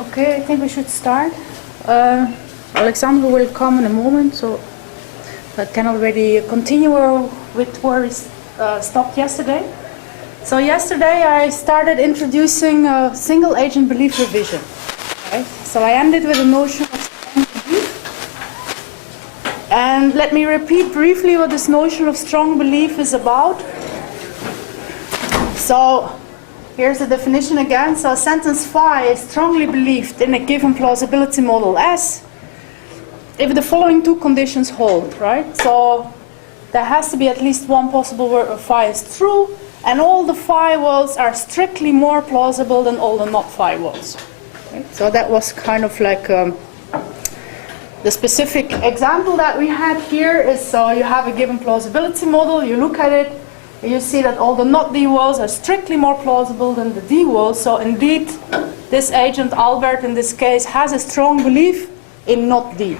Okay, I think we should start. Alexandru will come in a moment, so I can already continue with where we stopped yesterday. So yesterday I started introducing a single agent belief revision. Right? So I ended with the notion of strong belief. And let me repeat briefly what this notion of strong belief is about. So here's the definition again. So sentence phi is strongly believed in a given plausibility model S if the following two conditions hold, right? So there has to be at least one possible where phi is true, and all the phi worlds are strictly more plausible than all the not phi worlds. Right? So that was kind of like the specific example that we had here is, so you have a given plausibility model, you look at it, and you see that all the not D worlds are strictly more plausible than the D worlds. So indeed, this agent, Albert, in this case, has a strong belief in not D.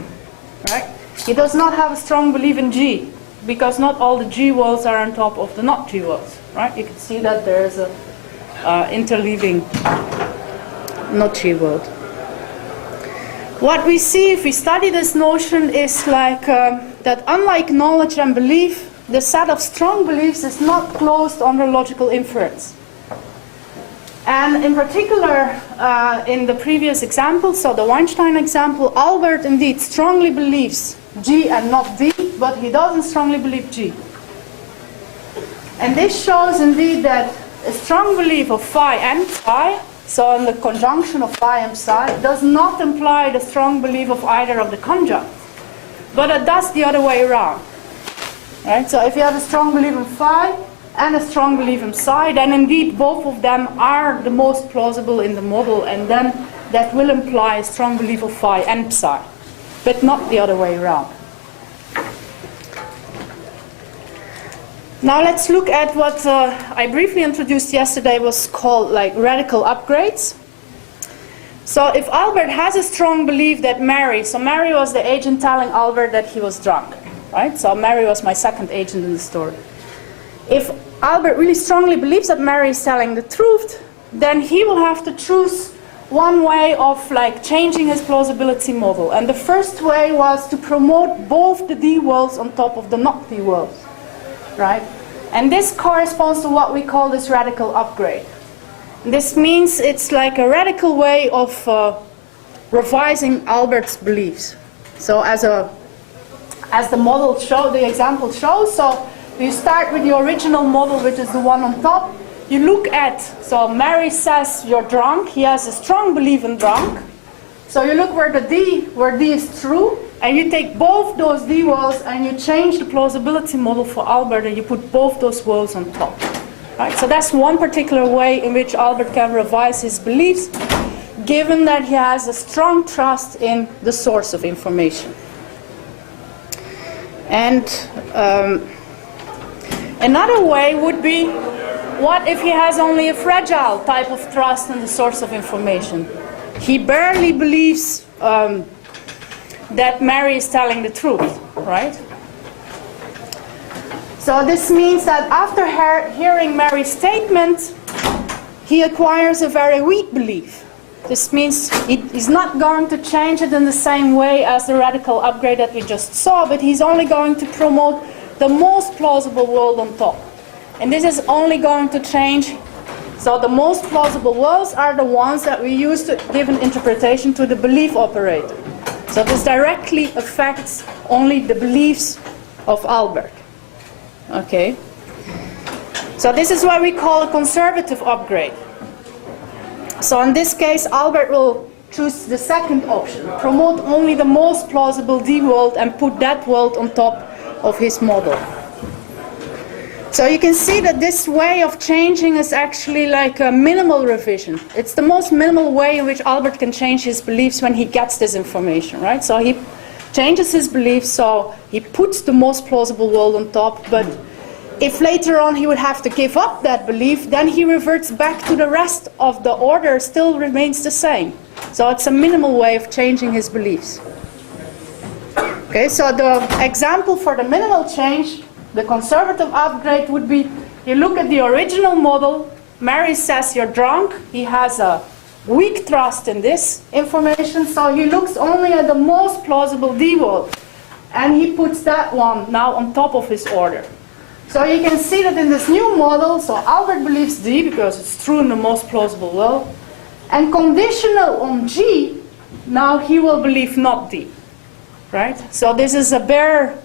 Right? He does not have a strong belief in G, because not all the G worlds are on top of the not G worlds. Right? You can see that there is a interleaving not G world. What we see if we study this notion is like that unlike knowledge and belief, the set of strong beliefs is not closed under logical inference. And in particular, in the previous example, so the Weinstein example, Albert indeed strongly believes G and not D, but he doesn't strongly believe G. And this shows indeed that a strong belief of phi and psi, so in the conjunction of phi and psi, does not imply the strong belief of either of the conjuncts, but it does the other way around. Right? So if you have a strong belief in phi and a strong belief in psi, then indeed both of them are the most plausible in the model, and then that will imply a strong belief of phi and psi, but not the other way around. Now let's look at what I briefly introduced yesterday was called like radical upgrades. So if Albert has a strong belief that Mary, so Mary was the agent telling Albert that he was drunk. Right? So Mary was my second agent in the story. If Albert really strongly believes that Mary is telling the truth, then he will have to choose one way of like changing his plausibility model. And the first way was to promote both the D worlds on top of the not D worlds. Right? And this corresponds to what we call this radical upgrade. This means it's like a radical way of revising Albert's beliefs. So as the model show, the example shows, so you start with the original model, which is the one on top. You look at, so Mary says you're drunk. He has a strong belief in drunk. So you look where D is true, and you take both those D worlds and you change the plausibility model for Albert, and you put both those worlds on top. Right? So that's one particular way in which Albert can revise his beliefs, given that he has a strong trust in the source of information. And another way would be, what if he has only a fragile type of trust in the source of information? He barely believes that Mary is telling the truth, right? So this means that after hearing Mary's statement, he acquires a very weak belief. This means he's not going to change it in the same way as the radical upgrade that we just saw, but he's only going to promote the most plausible world on top. And this is only going to change. So the most plausible worlds are the ones that we use to give an interpretation to the belief operator. So this directly affects only the beliefs of Albert. Okay. So this is what we call a conservative upgrade. So in this case, Albert will choose the second option, promote only the most plausible D world and put that world on top of his model. So you can see that this way of changing is actually like a minimal revision. It's the most minimal way in which Albert can change his beliefs when he gets this information, right? So he changes his beliefs, so he puts the most plausible world on top, but if later on he would have to give up that belief, then he reverts back to the rest of the order, still remains the same. So it's a minimal way of changing his beliefs. Okay, so the example for the minimal change, the conservative upgrade would be, you look at the original model, Mary says you're drunk, he has a weak trust in this information, so he looks only at the most plausible D world. And he puts that one now on top of his order. So you can see that in this new model, so Albert believes D because it's true in the most plausible world. And conditional on G, now he will believe not D. Right? So this is a bare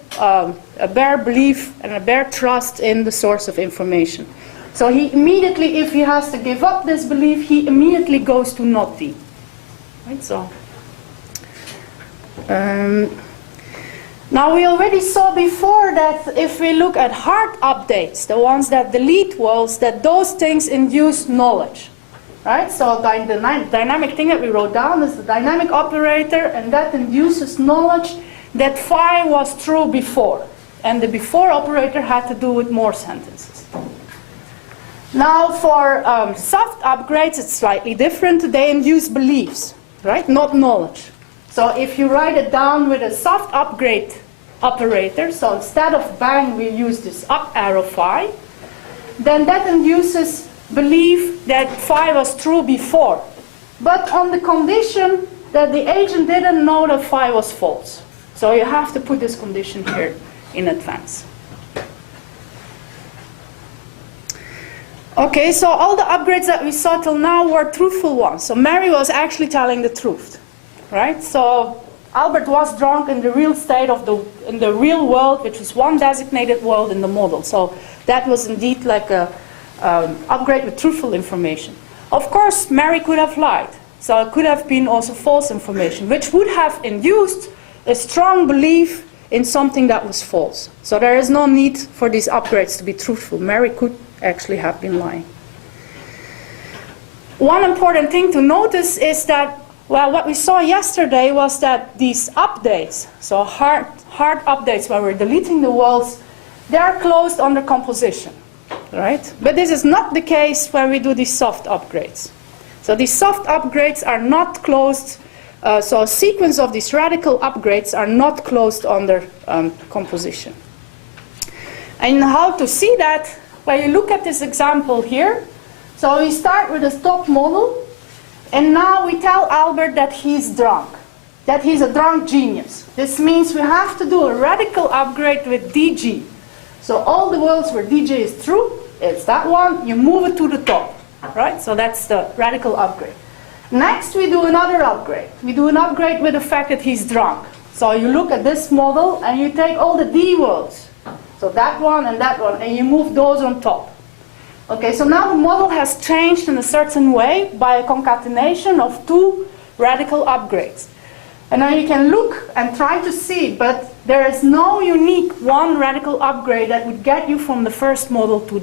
belief and a bare trust in the source of information. So he immediately, if he has to give up this belief, he immediately goes to not D. Right? So. Now we already saw before that if we look at hard updates, the ones that delete worlds, that those things induce knowledge. Right? So the dynamic thing that we wrote down is the dynamic operator, and that induces knowledge that phi was true before. And the before operator had to do with more sentences. Now for soft upgrades, it's slightly different. They induce beliefs, right? Not knowledge. So if you write it down with a soft upgrade operator, so instead of bang we use this up arrow phi, then that induces belief that phi was true before, but on the condition that the agent didn't know that phi was false. So you have to put this condition here in advance. Okay, so all the upgrades that we saw till now were truthful ones. So Mary was actually telling the truth. Right? So Albert was drunk in the real state of in the real world, which is one designated world in the model. So that was indeed like a upgrade with truthful information. Of course, Mary could have lied. So it could have been also false information, which would have induced a strong belief in something that was false. So there is no need for these upgrades to be truthful. Mary could actually have been lying. One important thing to notice is that, well, what we saw yesterday was that these updates, so hard updates where we're deleting the worlds, they're closed under composition, right? But this is not the case when we do these soft upgrades. So these soft upgrades are not closed, so a sequence of these radical upgrades are not closed under composition. And how to see that? Well, you look at this example here. So we start with a stock model. And now we tell Albert that he's drunk, that he's a drunk genius. This means we have to do a radical upgrade with DG. So all the worlds where DJ is true, it's that one, you move it to the top. Right? So that's the radical upgrade. Next we do another upgrade. We do an upgrade with the fact that he's drunk. So you look at this model and you take all the D worlds. So that one, and you move those on top. Okay, so now the model has changed in a certain way by a concatenation of two radical upgrades. And now you can look and try to see, but there is no unique one radical upgrade that would get you from the first model to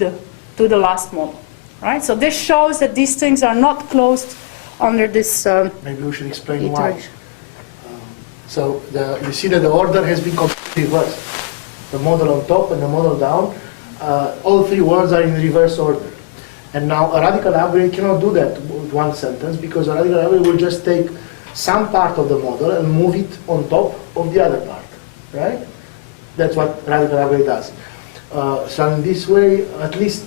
the last model. Right? So this shows that these things are not closed under this maybe we should explain iteration. why. So you see that the order has been completely reversed. The model on top and the model down, all three words are in reverse order. And now a radical upgrade cannot do that with one sentence, because a radical upgrade will just take some part of the model and move it on top of the other part, right? That's what radical upgrade does. So in this way, at least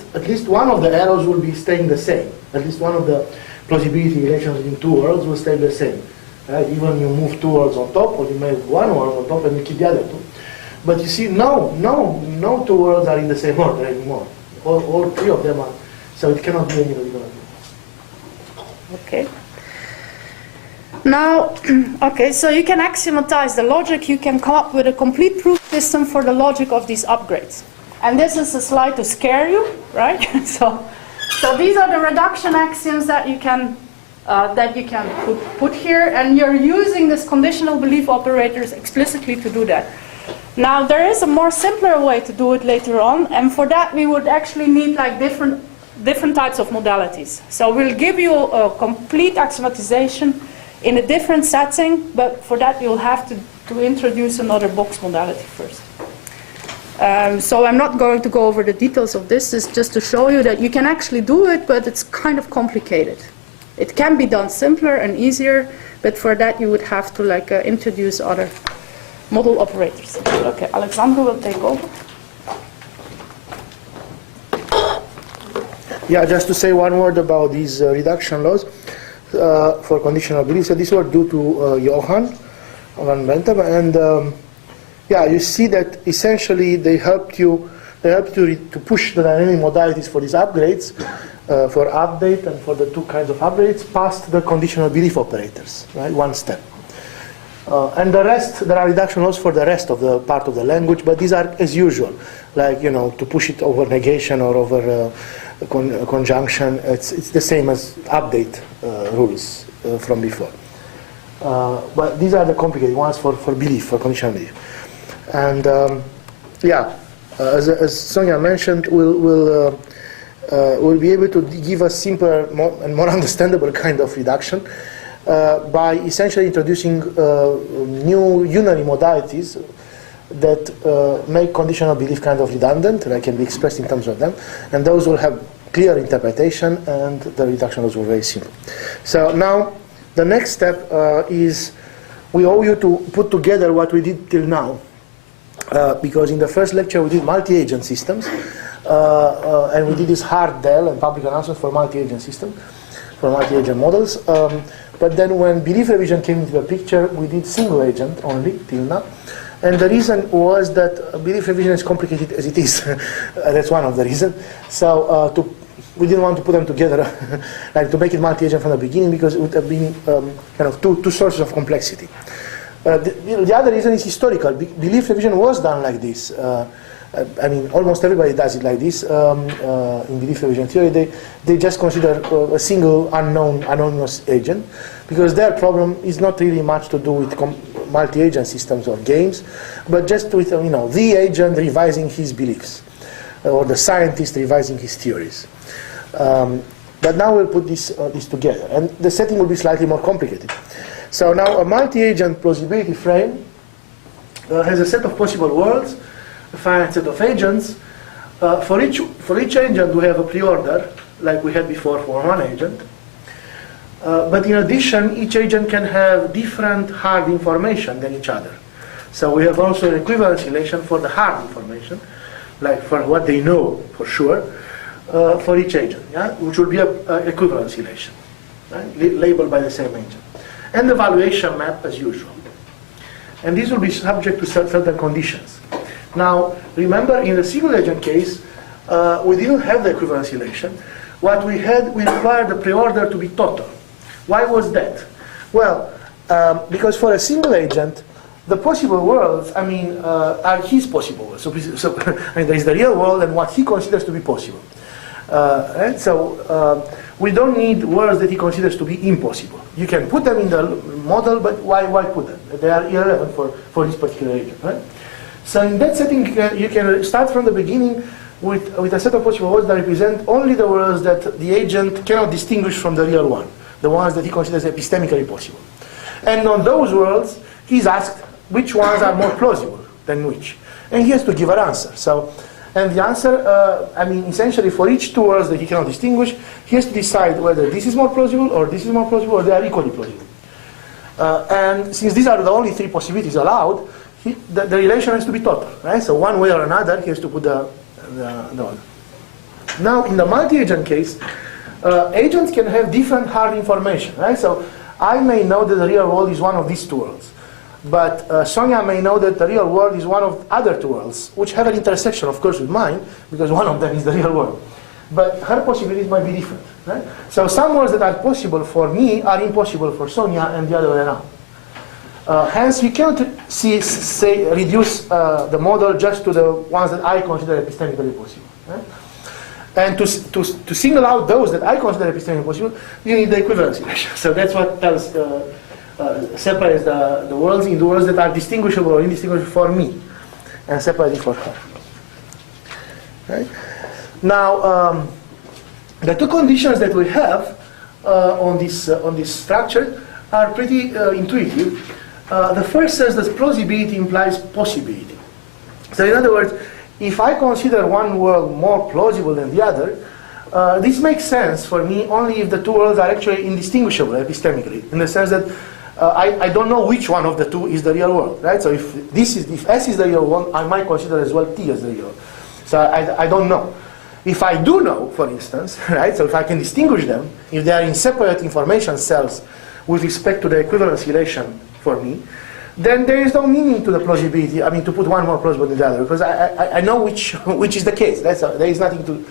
one of the arrows will be staying the same. At least one of the plausibility relations in two worlds will stay the same. Right? Even you move two worlds on top, or you move one word on top and you keep the other two. But you see, no two worlds are in the same order anymore. All three of them are. So it cannot be any radical upgrade. Okay. Now, okay, so you can axiomatize the logic. You can come up with a complete proof system for the logic of these upgrades. And this is a slide to scare you, right? So these are the reduction axioms that you can put here, and you're using this conditional belief operators explicitly to do that. Now, there is a more simpler way to do it later on, and for that we would actually need like different types of modalities. So we'll give you a complete axiomatization in a different setting, but for that you'll have to introduce another box modality first. So I'm not going to go over the details of this. It's just to show you that you can actually do it, but it's kind of complicated. It can be done simpler and easier, but for that you would have to introduce other model operators. Okay, Alexandru will take over. Yeah, just to say one word about these reduction laws. for conditional beliefs. So these were due to Johann van Bentham, and yeah, you see that essentially they helped you to push the dynamic modalities for these upgrades, for update and for the two kinds of upgrades past the conditional belief operators, right? One step. And the rest, there are reduction laws for the rest of the part of the language, but these are as usual, like, you know, to push it over negation or over conjunction. It's the same as update rules from before. But these are the complicated ones for belief, for conditional belief. And yeah, as Sonja mentioned, we'll be able to give a simpler and more understandable kind of reduction by essentially introducing new unary modalities that make conditional belief kind of redundant, that can be expressed in terms of them, and those will have clear interpretation, and the reduction laws were very simple. So now, the next step is we owe you to put together what we did till now, because in the first lecture we did multi-agent systems, and we did this hard DEL and public announcements for multi-agent systems, for multi-agent models. But then when belief revision came into the picture, we did single agent only till now. And the reason was that belief revision is complicated as it is. That's one of the reasons. So we didn't want to put them together, like to make it multi-agent from the beginning, because it would have been kind of two sources of complexity. The other reason is historical. Belief revision was done like this. I mean, almost everybody does it like this in belief revision theory. They just consider a single unknown anonymous agent, because their problem is not really much to do with multi-agent systems or games, but just with the agent revising his beliefs, or the scientist revising his theories. But now we'll put this together, and the setting will be slightly more complicated. So now a multi-agent plausibility frame has a set of possible worlds, a finite set of agents. For each agent we have a preorder, like we had before for one agent. But in addition, each agent can have different hard information than each other. So we have also an equivalence relation for the hard information, like for what they know for sure, for each agent, yeah? Which will be an equivalence relation, right? Labeled by the same agent. And the valuation map as usual. And this will be subject to certain conditions. Now, remember in the single agent case, we didn't have the equivalence relation. What we had, we required the preorder to be total. Why was that? Well, because for a single agent, the possible worlds, are his possible worlds. So there is the real world and what he considers to be possible. Right? So we don't need worlds that he considers to be impossible. You can put them in the model, but why put them? They are irrelevant for this particular agent, right? So in that setting, you can start from the beginning with a set of possible worlds that represent only the worlds that the agent cannot distinguish from the real one, the ones that he considers epistemically possible. And on those worlds, he's asked which ones are more plausible than which. And he has to give an answer. And the answer, essentially for each two worlds that he cannot distinguish, he has to decide whether this is more plausible or this is more plausible, or they are equally plausible. And since these are the only three possibilities allowed, the relation has to be total, right? So one way or another, he has to put the one. Now, in the multi-agent case, agents can have different hard information, right? So I may know that the real world is one of these two worlds. But Sonja may know that the real world is one of other two worlds, which have an intersection, of course, with mine, because one of them is the real world. But her possibilities might be different, right? So some worlds that are possible for me are impossible for Sonja, and the other way around. Hence, you cannot reduce the model just to the ones that I consider epistemically possible. Right? And to single out those that I consider epistemically possible, you need the equivalence relation. So that's what tells separates the worlds into worlds that are distinguishable or indistinguishable for me, and separated for her. Right? Now, the two conditions that we have on this structure are pretty intuitive. The first says that plausibility implies possibility. So in other words, if I consider one world more plausible than the other, this makes sense for me only if the two worlds are actually indistinguishable epistemically, in the sense that I don't know which one of the two is the real world, right? So if S is the real one, I might consider as well T as the real world. So I don't know. If I do know, for instance, right, so if I can distinguish them, if they are in separate information cells with respect to the equivalence relation for me, then there is no meaning to the plausibility, I mean, to put one more plausible than the other, because I know which is the case. There is nothing to...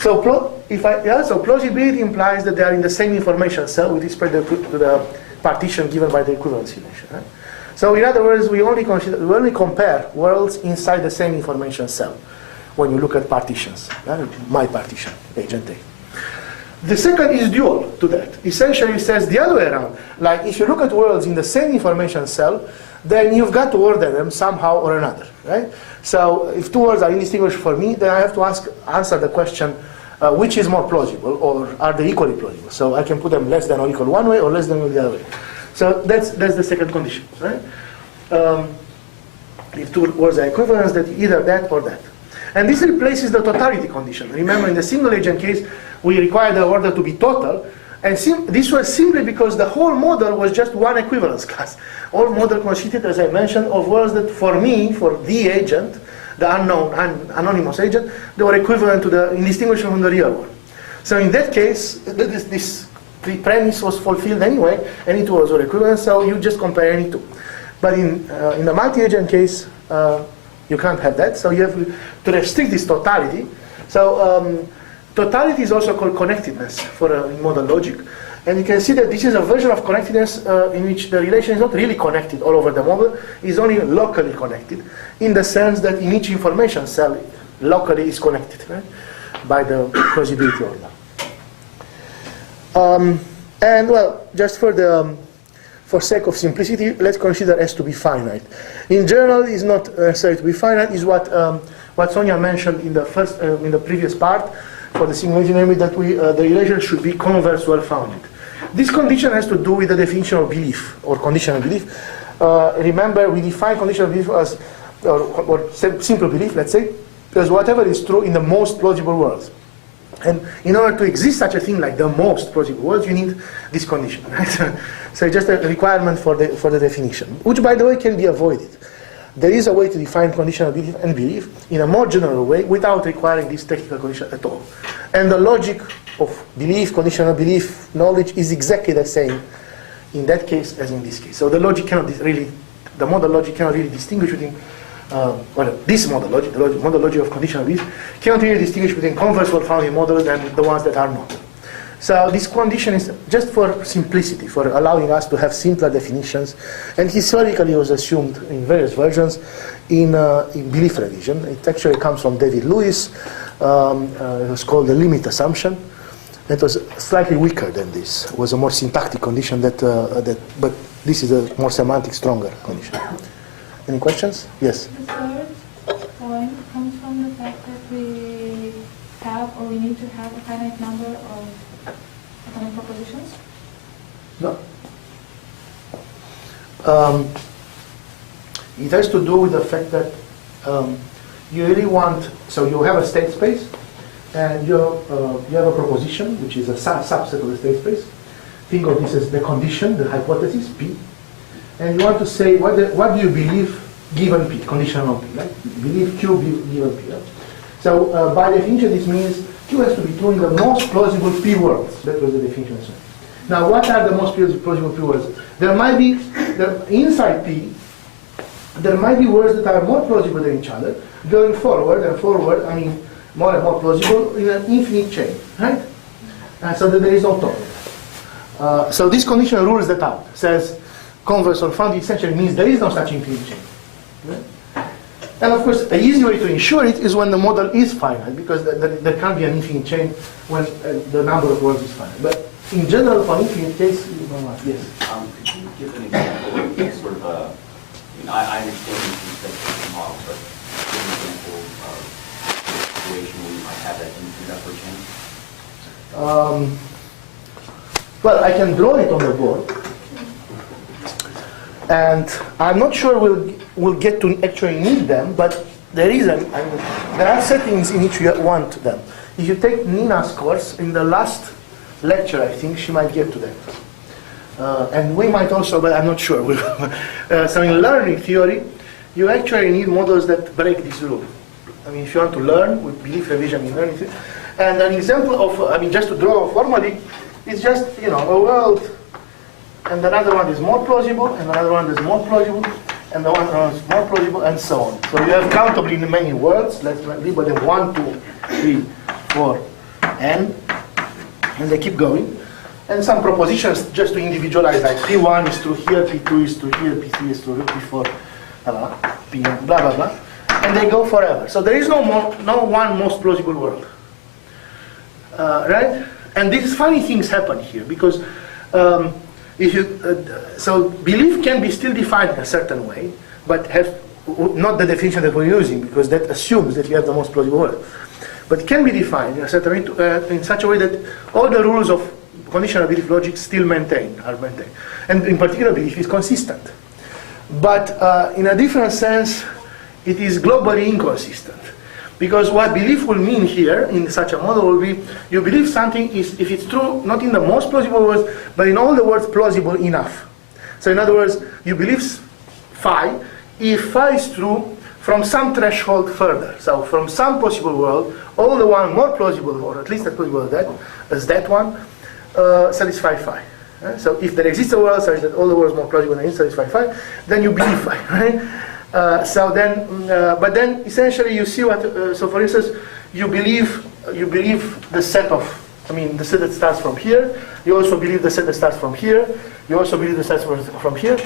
So, so plausibility implies that they are in the same information cell with respect to the partition given by the equivalence relation. Right? So in other words, we only compare worlds inside the same information cell when you look at partitions, my partition, agent A. The second is dual to that. Essentially, it says the other way around. Like if you look at worlds in the same information cell, then you've got to order them somehow or another, right? So if two worlds are indistinguishable for me, then I have to answer the question, which is more plausible, or are they equally plausible? So I can put them less than or equal one way, or less than or the other way. So that's the second condition, right? If two worlds are equivalent, that either that or that. And this replaces the totality condition. Remember, in the single agent case, we require the order to be total, and this was simply because the whole model was just one equivalence class. All model consisted, as I mentioned, of worlds that for me, for the agent, the unknown and anonymous agent, they were equivalent to the indistinguishable from the real one. So in that case, this premise was fulfilled anyway, any two worlds were equivalent, so you just compare any two. But in the multi-agent case, you can't have that, so you have to restrict this totality. So totality is also called connectedness for model logic. And you can see that this is a version of connectedness in which the relation is not really connected all over the model, it's only locally connected, in the sense that in each information cell, locally is connected, right, by the plausibility order. And well, just for sake of simplicity, let's consider S to be finite. In general, it's not necessary to be finite, is what Sonja mentioned in the previous part for the single agent, namely that the relation should be converse well-founded. This condition has to do with the definition of belief, or conditional belief. Remember, we define conditional belief as, or simple belief, let's say, as whatever is true in the most plausible worlds. And in order to exist such a thing like the most plausible worlds, you need this condition, right? So it's just a requirement for the definition, which, by the way, can be avoided. There is a way to define conditional belief and belief in a more general way without requiring this technical condition at all. And the logic of belief, conditional belief, knowledge is exactly the same in that case as in this case. So the logic cannot really, the model logic cannot really distinguish between, this model logic, the model logic of conditional belief, cannot really distinguish between converse well-founded models and the ones that are not. So this condition is just for simplicity, for allowing us to have simpler definitions, and historically was assumed in various versions in belief revision. It actually comes from David Lewis. It was called the limit assumption. It was slightly weaker than this. It was a more syntactic condition but this is a more semantic, stronger condition. Any questions? Yes? The third point comes from the fact that we have, or we need to have, a finite number of atomic propositions? No. It has to do with the fact that you really want, so you have a state space, and you have a proposition, which is a subset of the state space. Think of this as the condition, the hypothesis, P. And you want to say, what do you believe given P, conditional on P, right? Believe Q given P. Right? So by definition, this means Q has to be true in the most plausible P worlds. That was the definition. Now, what are the most plausible P worlds? There might be, inside P, there might be worlds that are more plausible than each other, going forward and forward, I mean, more and more plausible in an infinite chain, right? So that there is no top. So this condition rules that out. Says converse or founded essentially means there is no such infinite chain. Right? And of course, an easy way to ensure it is when the model is finite, because there can't be an infinite chain when the number of worlds is finite. But in general, for infinite case, yes. Could you give an example of sort of I understand these concepts models, but give an example of a situation where you might have that infinite upper chain? Well, I can draw it on the board. And I'm not sure we'll get to actually need them, but there are settings in which you want them. If you take Nina's course, in the last lecture, I think she might get to that. And we might also, but I'm not sure. So in learning theory, you actually need models that break this rule. I mean, if you want to learn with belief revision in learning. And an example of, I mean, just to draw formally, it's just, you know, a world, and another one is more plausible, and another one is more plausible, and the one is more plausible, and so on. So you have countably many worlds. Let's label them 1, 2, 3, 4, n, and they keep going. And some propositions just to individualize, like P1 is true here, P2 is true here, P3 is true here, P4, P blah, blah, blah. And they go forever. So there is no one most plausible world. Right? And these funny things happen here, because if you, so belief can be still defined in a certain way, but have not the definition that we're using, because that assumes that you have the most plausible world. But it can be defined in a certain way, in such a way that all the rules of conditional belief logic still are maintained. And in particular, belief is consistent. But in a different sense, it is globally inconsistent. Because what belief will mean here in such a model will be, you believe something is, if it's true, not in the most plausible words, but in all the words plausible enough. So in other words, you believe phi, if phi is true from some threshold further. So from some possible world, all the one more plausible, or at least as plausible as that one, satisfy phi. So if there exists a world such that all the worlds more plausible than it satisfy phi, then you believe phi, right? But then essentially you see what, so for instance, you believe the set of, I mean, the set that starts from here, you also believe the set that starts from here, you also believe the set from here,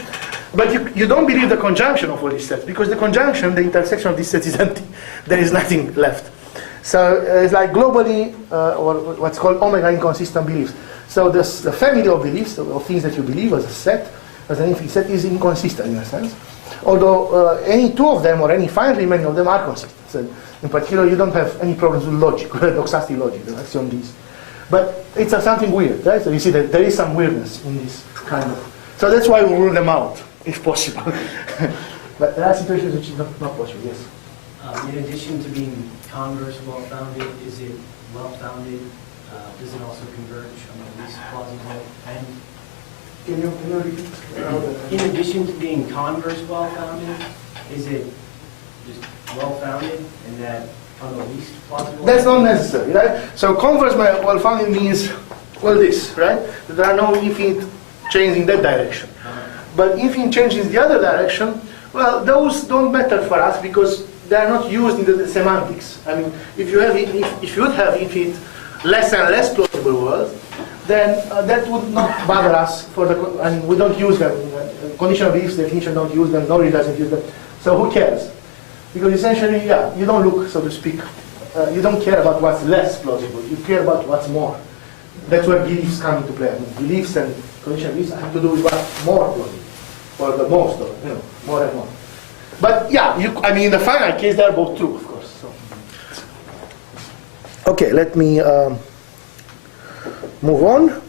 but you don't believe the conjunction of all these sets, because the conjunction, the intersection of these sets is empty. There is nothing left. So it's like globally, or what's called omega inconsistent beliefs. So the family of beliefs, of things that you believe as a set, as an infinite set, is inconsistent in a sense. Although any two of them, or any finitely many of them, are consistent. So in particular, you don't have any problems with logic, doxastic logic, the axiom these. But it's something weird, right? So you see that there is some weirdness in this kind of. So that's why we rule them out, if possible. But there are situations which is not possible, yes. In addition to being converse well-founded, is it well-founded? Does it also converge on the least plausible end? Can you repeat? In addition to being converse well-founded, is it just well-founded and that on the least plausible? That's not necessary, right? So converse well-founded means, well, this, right? There are no infinite chains in that direction. But infinite changes in the other direction, well, those don't matter for us because they are not used in the semantics. I mean, if you would have infinite less and less plausible worlds, then that would not bother us for the, and we don't use them. Conditional beliefs definition don't use them, nobody doesn't use them. So who cares? Because essentially, yeah, you don't look, so to speak, you don't care about what's less plausible, you care about what's more. That's where beliefs come into play. I mean, beliefs and conditional beliefs have to do with what's more plausible, or the most, or, you know, more and more. But yeah, I mean, in the finite case, they're both true, of course. So. Okay, let me move on.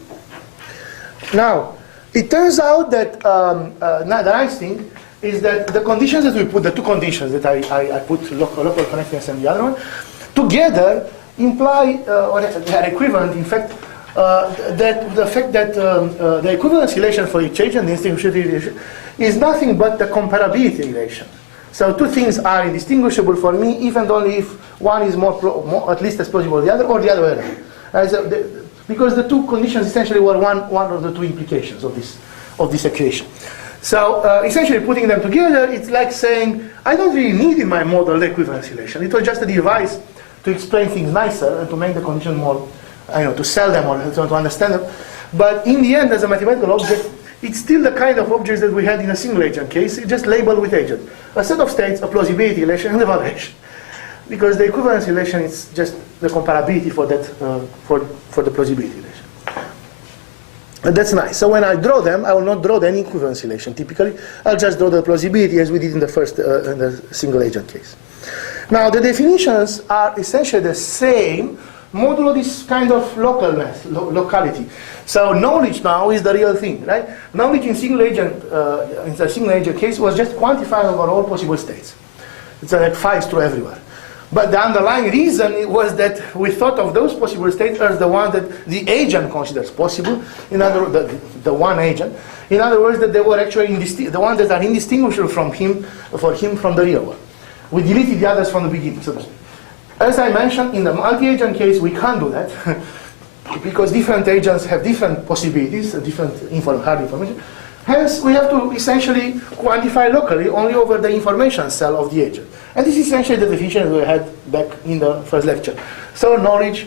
Now, it turns out that the nice thing is that the conditions that we put, the two conditions that I put, local connectedness and the other one, together imply, or they are equivalent, in fact, that the fact that the equivalence relation for each agent, the indistinguishability relation, is nothing but the comparability relation. So two things are indistinguishable for me if and only if one is more at least as plausible as the other, or the other way around. So because the two conditions essentially were one of the two implications of this equation. So essentially putting them together, it's like saying, I don't really need in my model the equivalence relation. It was just a device to explain things nicer and to make the condition more, to sell them or to understand them. But in the end, as a mathematical object, it's still the kind of objects that we had in a single agent case. It's just labeled with agent. A set of states, a plausibility relation, and a evaluation. Because the equivalence relation is just the comparability for that, for the plausibility relation. And that's nice. So when I draw them, I will not draw any equivalence relation. Typically, I'll just draw the plausibility as we did in the first, in the single agent case. Now, the definitions are essentially the same, modulo this kind of localness, locality. So knowledge now is the real thing, right? Knowledge in in the single agent case was just quantified over all possible states. It's like phi is true everywhere. But the underlying reason was that we thought of those possible states as the one that the agent considers possible, in other words, the one agent. In other words, that they were actually the ones that are indistinguishable from him, from the real one. We deleted the others from the beginning, so to speak. As I mentioned, in the multi-agent case, we can't do that because different agents have different possibilities, different hard information. Hence, we have to essentially quantify locally only over the information cell of the agent. And this is essentially the definition we had back in the first lecture. So knowledge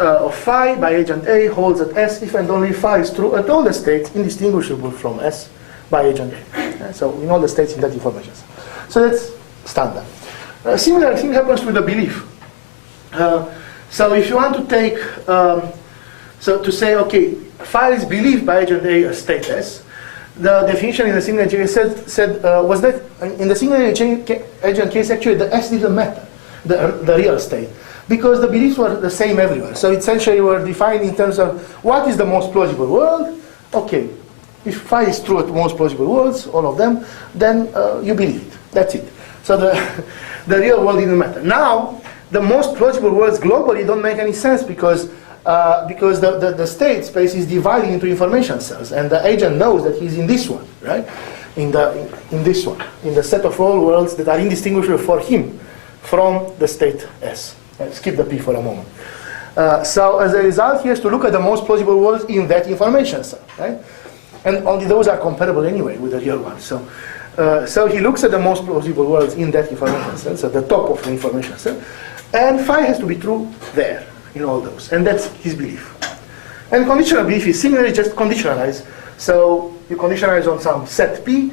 of phi by agent A holds at S if and only phi is true at all the states indistinguishable from S by agent A. So in all the states in that information cell. So that's standard. A similar thing happens with the belief. So if you want to take, so to say, okay, phi is believed by agent A as state S, the definition in the single agent case said was that in the single agent case actually the S didn't matter, the real state, because the beliefs were the same everywhere. So essentially were defined in terms of what is the most plausible world. Okay, if phi is true at most plausible worlds, all of them, then you believe it. That's it. So the real world didn't matter. Now, the most plausible worlds globally don't make any sense because the state space is divided into information cells, and the agent knows that he's in this one, right? In this one, in the set of all worlds that are indistinguishable for him from the state S. Skip the P for a moment. So as a result, he has to look at the most plausible worlds in that information cell, right? And only those are comparable anyway with the real one. So he looks at the most plausible worlds in that information cell, so the top of the information cell, and phi has to be true there in all those, and that's his belief. And conditional belief is similarly just conditionalized. So you conditionalize on some set P,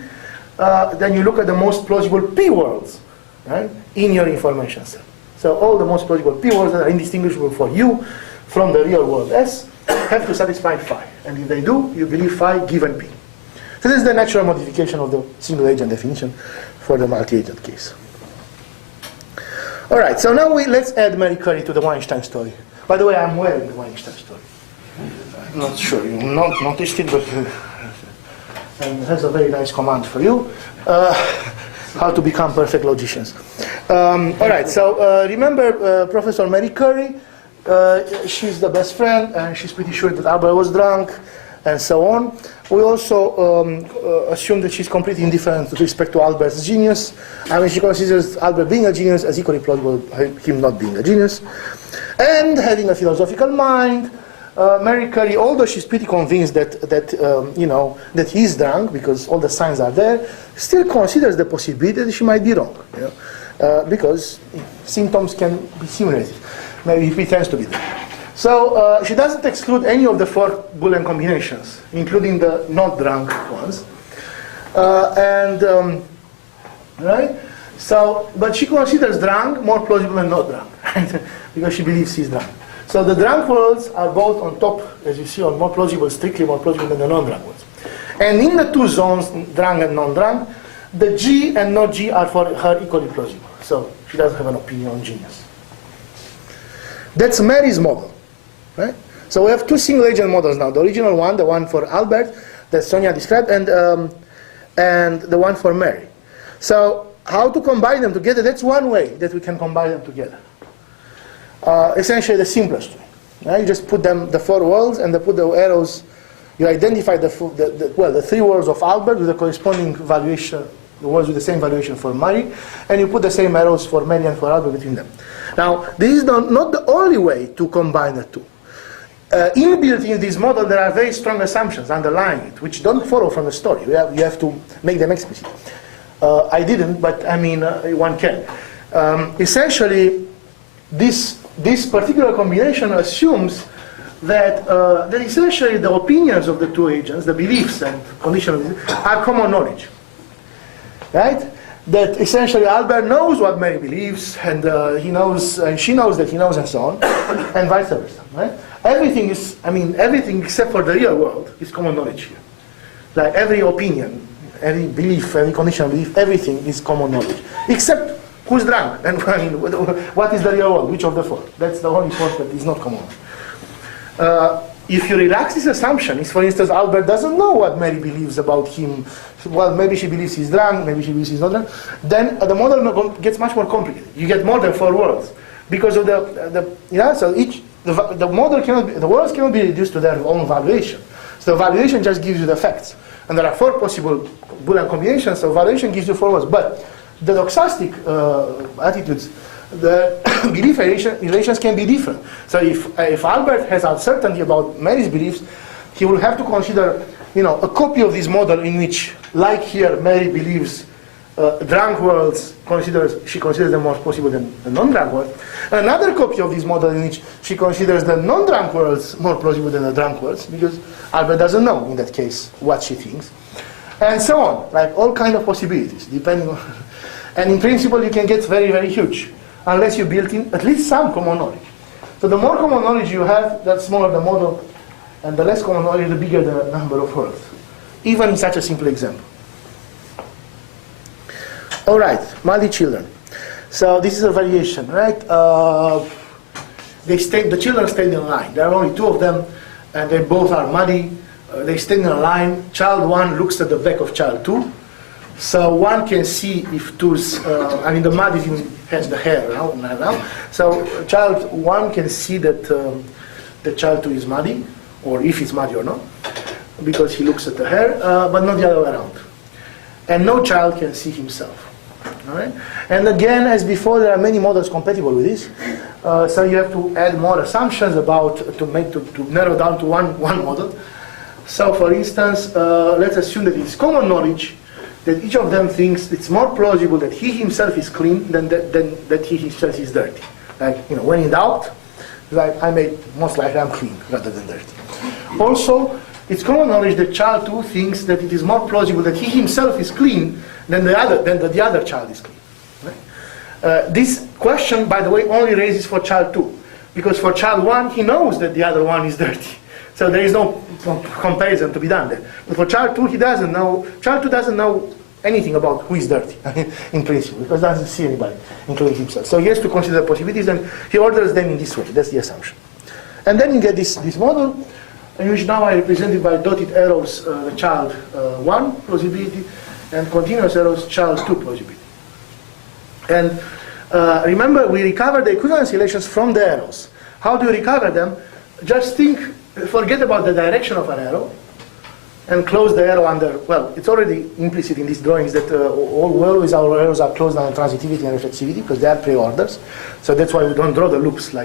then you look at the most plausible P worlds, right, in your information set. So all the most plausible P worlds that are indistinguishable for you from the real world S have to satisfy phi. And if they do, you believe phi given P. So this is the natural modification of the single agent definition for the multi-agent case. All right, so now let's add Mary Curry to the Weinstein story. By the way, I'm wearing the Weinstein story. I'm not sure you not noticed it, but and it has a very nice command for you. How to become perfect logicians. All right, so remember Professor Mary Curry. She's the best friend, and she's pretty sure that Albert was drunk, and so on. We also assume that she's completely indifferent with respect to Albert's genius. I mean, she considers Albert being a genius as equally plausible him not being a genius. And having a philosophical mind, Mary Curry, although she's pretty convinced that he's drunk because all the signs are there, still considers the possibility that she might be wrong, because symptoms can be simulated. Maybe he pretends to be there. So she doesn't exclude any of the 4 Boolean combinations, including the not drunk ones. Right? So, but she considers drunk more plausible than not drunk, right? Because she believes he's drunk. So the drunk worlds are both on top, as you see, on more plausible, strictly more plausible than the non-drunk ones. And in the 2 zones, drunk and non-drunk, the G and not G are for her equally plausible. So she doesn't have an opinion on genius. That's Mary's model. Right? So we have 2 single agent models now. The original one, the one for Albert that Sonja described, and the one for Mary. So how to combine them together? That's one way that we can combine them together. Essentially the simplest way. Right? You just put them, the 4 worlds, and put the arrows. You identify the 3 worlds of Albert with the corresponding valuation, the worlds with the same valuation for Mary, and you put the same arrows for Mary and for Albert between them. Now, this is not the only way to combine the 2. Inbuilt in this model, there are very strong assumptions underlying it, which don't follow from the story. You have to make them explicit. I didn't, but I mean, one can. Essentially, this particular combination assumes that essentially the opinions of the 2 agents, the beliefs and conditions, are common knowledge. Right? That essentially Albert knows what Mary believes, and he knows, and she knows that he knows, and so on, and vice versa. Right? Everything except for the real world is common knowledge here. Like every opinion, every belief, every conditional belief, everything is common knowledge, except who's drunk and I mean, what is the real world, which of the 4? That's the only part that is not common. If you relax this assumption, if for instance Albert doesn't know what Mary believes about him, well, maybe she believes he's drunk, maybe she believes he's not drunk, then the model gets much more complicated. You get more than 4 worlds because of so the model cannot be, the worlds cannot be reduced to their own valuation. So the valuation just gives you the facts, and there are 4 possible Boolean combinations. So valuation gives you 4 worlds, but the doxastic attitudes, the belief relations can be different. So if Albert has uncertainty about Mary's beliefs, he will have to consider, a copy of this model in which, like here, Mary believes drunk worlds, she considers them more possible than the non-drunk worlds. Another copy of this model in which she considers the non-drunk worlds more plausible than the drunk worlds, because Albert doesn't know, in that case, what she thinks. And so on, like all kind of possibilities, depending on... And in principle, you can get very, very huge, unless you build in at least some common knowledge. So the more common knowledge you have, the smaller the model, and the less common knowledge, the bigger the number of worlds. Even in such a simple example. All right, muddy children. So this is a variation, right? The children stand in line. There are only two of them, and they both are muddy. They stand in a line. Child 1 looks at the back of child 2. So one can see if two's, the mud has the hair now. So child 1 can see that the child 2 is muddy, or if it's muddy or not, because he looks at the hair, but not the other way around. And no child can see himself. All right? And again, as before, there are many models compatible with this. So you have to add more assumptions to narrow down to one model. So for instance, let's assume that it's common knowledge that each of them thinks it's more plausible that he himself is clean than that he himself is dirty. Like, when in doubt, like most likely I'm clean rather than dirty. Also, it's common knowledge that child 2 thinks that it is more plausible that he himself is clean than the other child is clean. Right? This question, by the way, only raises for child 2, because for child 1 he knows that the other one is dirty. So there is no comparison to be done there. But for child 2, he doesn't know. Child 2 doesn't know anything about who is dirty, in principle, because he doesn't see anybody, including himself. So he has to consider possibilities, and he orders them in this way. That's the assumption. And then you get this model, in which now I represented by dotted arrows the child 1 plausibility, and continuous arrows child 2 plausibility. And remember, we recover the equivalence relations from the arrows. How do you recover them? Just forget about the direction of an arrow, and close the arrow under, well, it's already implicit in these drawings that always our arrows are closed under transitivity and reflexivity, because they are pre-orders. So that's why we don't draw the loops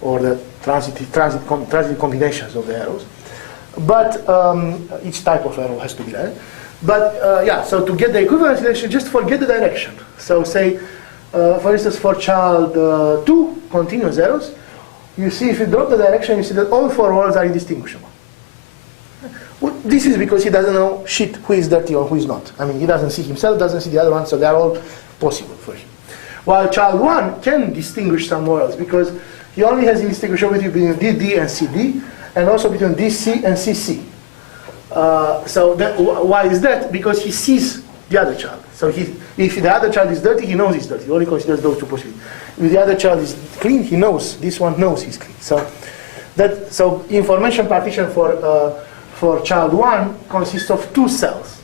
or the transitive combinations of the arrows. But each type of arrow has to be there. But so to get the equivalence relation, just forget the direction. So say, for instance, for child 2, continuous arrows, you see if you drop the direction, you see that all 4 worlds are indistinguishable. Well, this is because he doesn't know who is dirty or who is not. He doesn't see himself, doesn't see the other one, so they are all possible for him. While child 1 can distinguish some worlds, because he only has indistinguishability between DD and CD, and also between DC and CC. Why is that? Because he sees the other child. So if the other child is dirty, he knows he's dirty. He only considers those two possibilities. If the other child is clean, he knows. This one knows he's clean. So information partition for child 1 consists of 2 cells,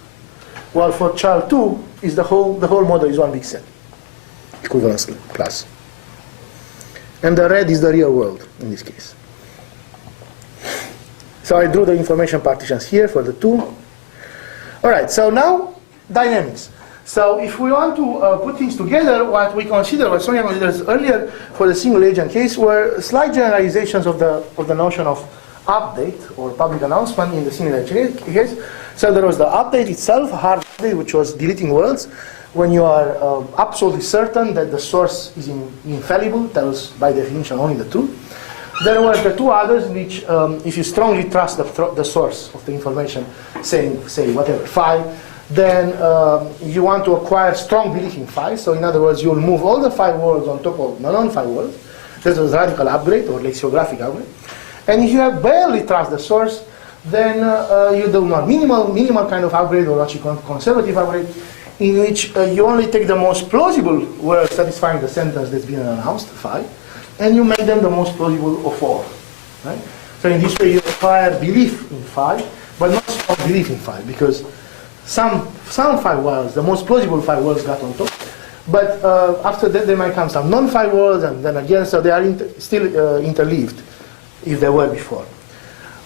while for child 2 is the whole model is one big cell. Equivalence class. And the red is the real world in this case. So I drew the information partitions here for the 2. All right, so now dynamics. So if we want to put things together, what Sonja considers earlier for the single agent case were slight generalizations of the notion of update or public announcement in the single agent case. So there was the update itself, hard update, which was deleting worlds, when you are absolutely certain that the source is infallible, tells by definition only the truth. There were the 2 others in which, if you strongly trust the source of the information, say whatever, phi, then you want to acquire strong belief in phi. So in other words, you'll move all the phi worlds on top of the non-phi worlds. This is radical upgrade or lexicographic upgrade. And if you have barely trust the source, then you do not minimal kind of upgrade, or what you call conservative upgrade, in which you only take the most plausible word satisfying the sentence that's been announced, phi, and you make them the most plausible of all. Right? So in this way you acquire belief in phi, but not strong belief in phi, because some phi worlds, the most plausible phi worlds got on top, but after that there might come some non-phi worlds, and then again, so they are still interleaved, if they were before.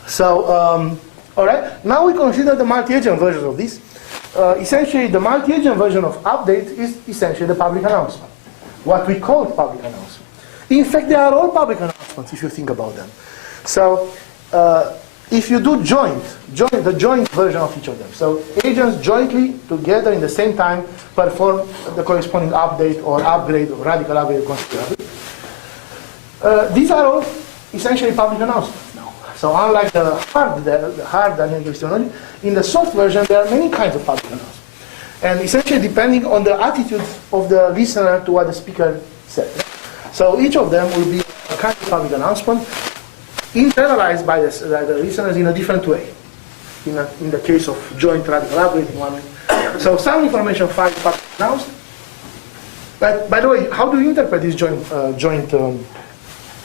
So All right. Now we consider the multi-agent version of this. Essentially, the multi-agent version of update is essentially the public announcement, what we call public announcement. In fact, they are all public announcements if you think about them. So if you do the joint version of each of them, so agents jointly together in the same time perform the corresponding update or upgrade or radical upgrade or considerable upgrade. These are all essentially public announcements now. So unlike the hard dynamic epistemology, in the soft version there are many kinds of public announcements. And essentially depending on the attitude of the listener to what the speaker said. So each of them will be a kind of public announcement internalized by the listeners in a different way. In the case of joint radical upgrading one way. So some information file is publicly announced. But by the way, how do you interpret these joint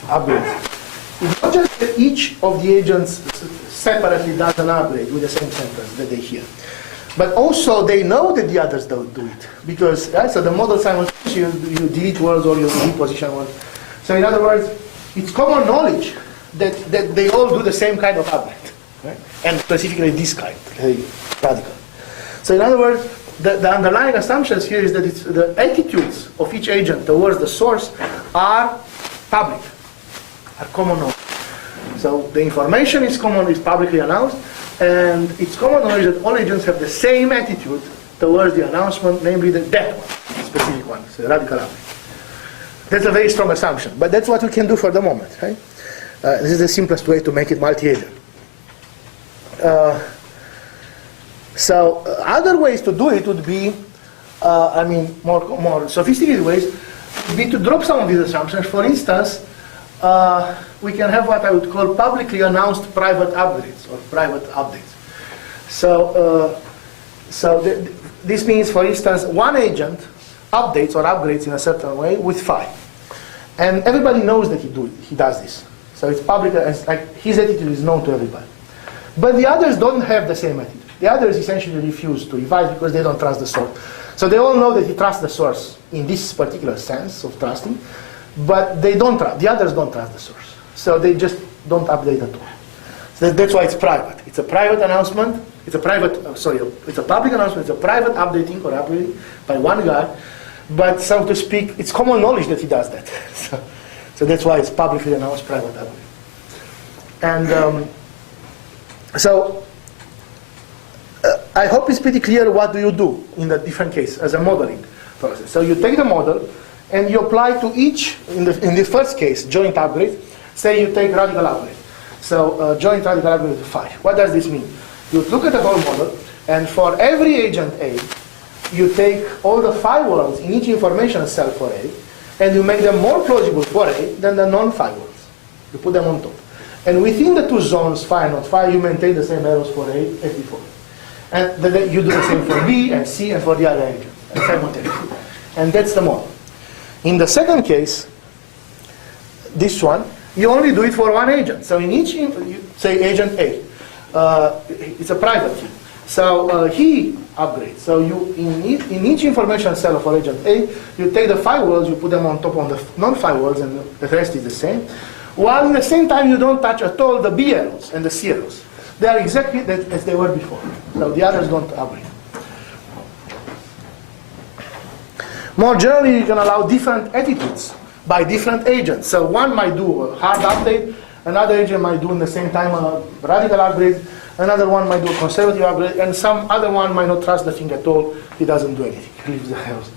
upgrades? It's not just that each of the agents separately does an upgrade with the same sentence that they hear. But also they know that the others don't do it. Because, so the model simultaneously, you delete words or you reposition words. So in other words, it's common knowledge that they all do the same kind of upgrade. Right? And specifically this kind, radical. So in other words, the underlying assumptions here is that it's the attitudes of each agent towards the source are public, are common knowledge. So the information is publicly announced, and it's common knowledge that all agents have the same attitude towards the announcement, namely that one, specific one, so radical upgrade. That's a very strong assumption, but that's what we can do for the moment. Right? This is the simplest way to make it multi-agent. So other ways to do it would be, more sophisticated ways, would be to drop some of these assumptions. For instance, we can have what I would call publicly announced private upgrades or private updates. So, this means, for instance, one agent updates or upgrades in a certain way with phi, and everybody knows that he does this. So it's public, it's like his attitude is known to everybody. But the others don't have the same attitude. The others essentially refuse to revise because they don't trust the source. So they all know that he trusts the source in this particular sense of trusting, but they don't trust. The others don't trust the source. So they just don't update at all. So that's why it's private. It's a private announcement. It's a it's a public announcement. It's a private updating or upgrading by one guy. But so to speak, it's common knowledge that he does that. So that's why it's publicly announced private upgrade. And I hope it's pretty clear what do you do in the different cases as a modeling process. So you take the model and you apply to each, in the first case, joint upgrade, say you take radical upgrade. So joint radical upgrade with phi. What does this mean? You look at the whole model, and for every agent A, you take all the phi worlds in each information cell for A, and you make them more plausible for A than the non-phi worlds. You put them on top. And within the two zones, phi and not phi, you maintain the same errors for A as before. And then you do the same for B and C and for the other agents, and simultaneously. And that's the model. In the second case, this one, you only do it for one agent. So in each, say agent A, it's a private key. So he upgrades. So you in each information cell for agent A, you take the phi worlds, you put them on top of the non-phi worlds, and the rest is the same. While at the same time you don't touch at all the B arrows and the C arrows. They are exactly as they were before. So the others don't upgrade. More generally, you can allow different attitudes by different agents. So one might do a hard update, another agent might do in the same time a radical upgrade, another one might do a conservative upgrade, and some other one might not trust the thing at all. He doesn't do anything. He leaves the house.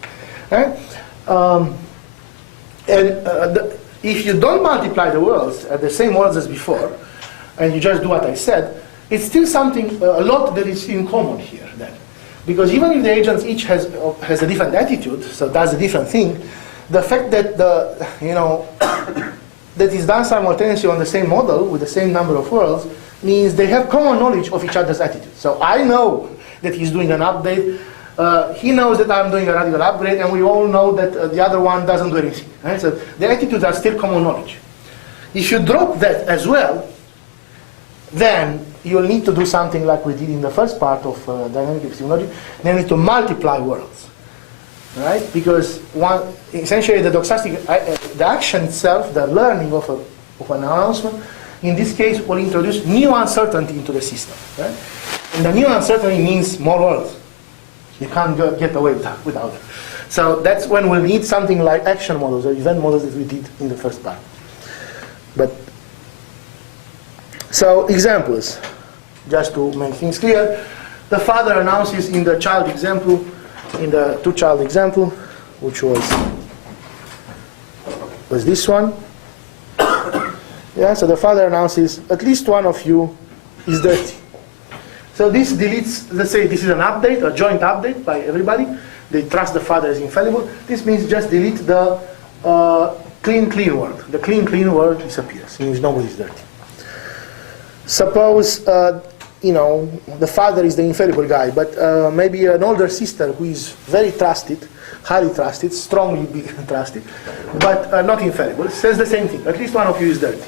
Right? If you don't multiply the worlds at the same worlds as before, and you just do what I said, it's still something, a lot that is in common here then. Because even if the agents each has a different attitude, so does a different thing, the fact that that is done simultaneously on the same model with the same number of worlds means they have common knowledge of each other's attitude. So I know that he's doing an update, he knows that I'm doing a radical upgrade, and we all know that the other one doesn't do anything. Right? So the attitudes are still common knowledge. If you drop that as well, then you'll need to do something like we did in the first part of dynamic epistemology, namely to multiply worlds. Right? Because essentially the doxastic, the action itself, the learning of an announcement, in this case, will introduce new uncertainty into the system. Right? And the new uncertainty means more worlds. You can't get away without it. So that's when we'll need something like action models or event models that we did in the first part. But so examples, just to make things clear. The father announces in the child example, in the two-child example, which was this one. Yeah, so the father announces, at least one of you is dirty. So this deletes, let's say this is an update, a joint update by everybody. They trust the father is infallible. This means just delete the clean word. The clean word disappears. It means nobody's dirty. Suppose, the father is the infallible guy, but maybe an older sister who is very trusted, highly trusted, strongly trusted, but not infallible, says the same thing. At least one of you is dirty.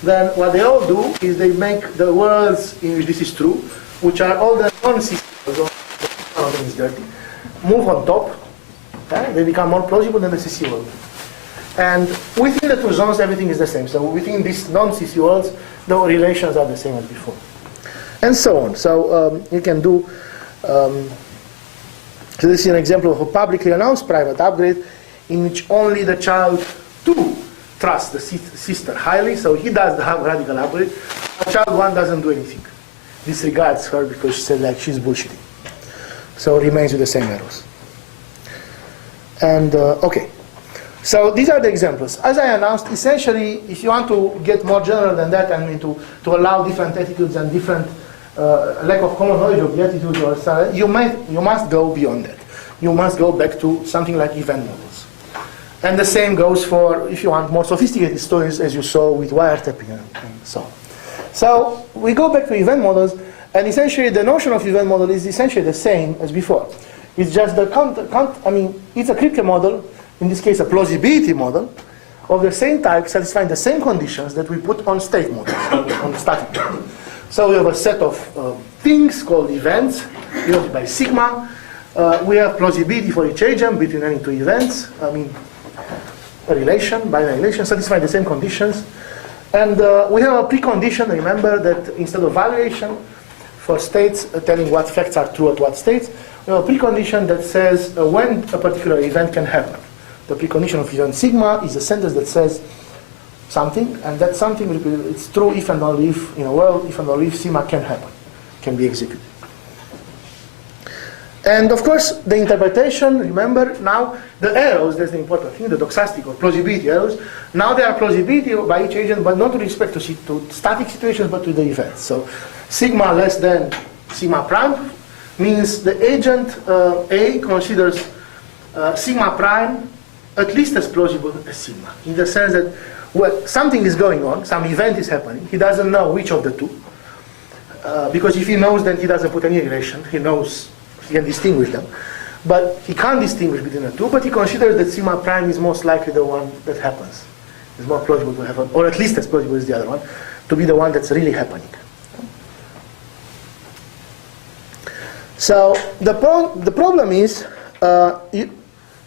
Then what they all do is they make the words in which this is true, which are all the non-sisters, one of them is dirty, move on top. Okay? They become more plausible than the CC world. And within the two zones, everything is the same. So within these non-CC worlds, the relations are the same as before. And so on. So you can do, so this is an example of a publicly announced private upgrade in which only the child 2 trusts the sister highly, so he does the radical upgrade. Child 1 doesn't do anything. Disregards her because she said like she's bullshitting. So remains with the same errors. And okay. So these are the examples. As I announced, essentially, if you want to get more general than that, I mean to allow different attitudes and different lack of common knowledge of the attitudes, or so, you must go beyond that. You must go back to something like event models. And the same goes for, if you want, more sophisticated stories, as you saw with wiretapping and so on. So we go back to event models, and essentially the notion of event model is essentially the same as before. It's just the it's a Kripke model, in this case a plausibility model, of the same type, satisfying the same conditions that we put on state models, on static models. So we have a set of things called events, denoted by sigma. We have plausibility for each agent between any two events. A relation, binary relation, satisfying the same conditions. And we have a precondition, remember, that instead of valuation for states telling what facts are true at what states, we have a precondition that says when a particular event can happen. The precondition of event sigma is a sentence that says something, and that something, it's true if and only if, in a world, if and only if sigma can happen, can be executed. And of course, the interpretation, remember, now the arrows, that's the important thing, the doxastic or plausibility arrows, now they are plausibility by each agent, but not with respect to static situations, but to the events. So sigma less than sigma prime means the agent A considers sigma prime at least as plausible as sigma, in the sense that something is going on, some event is happening, he doesn't know which of the two, because if he knows, then he doesn't put any relation, he knows, he can distinguish them, but he can't distinguish between the two, but he considers that sigma prime is most likely the one that happens. It's more plausible to happen, or at least as plausible as the other one, to be the one that's really happening. So the problem is,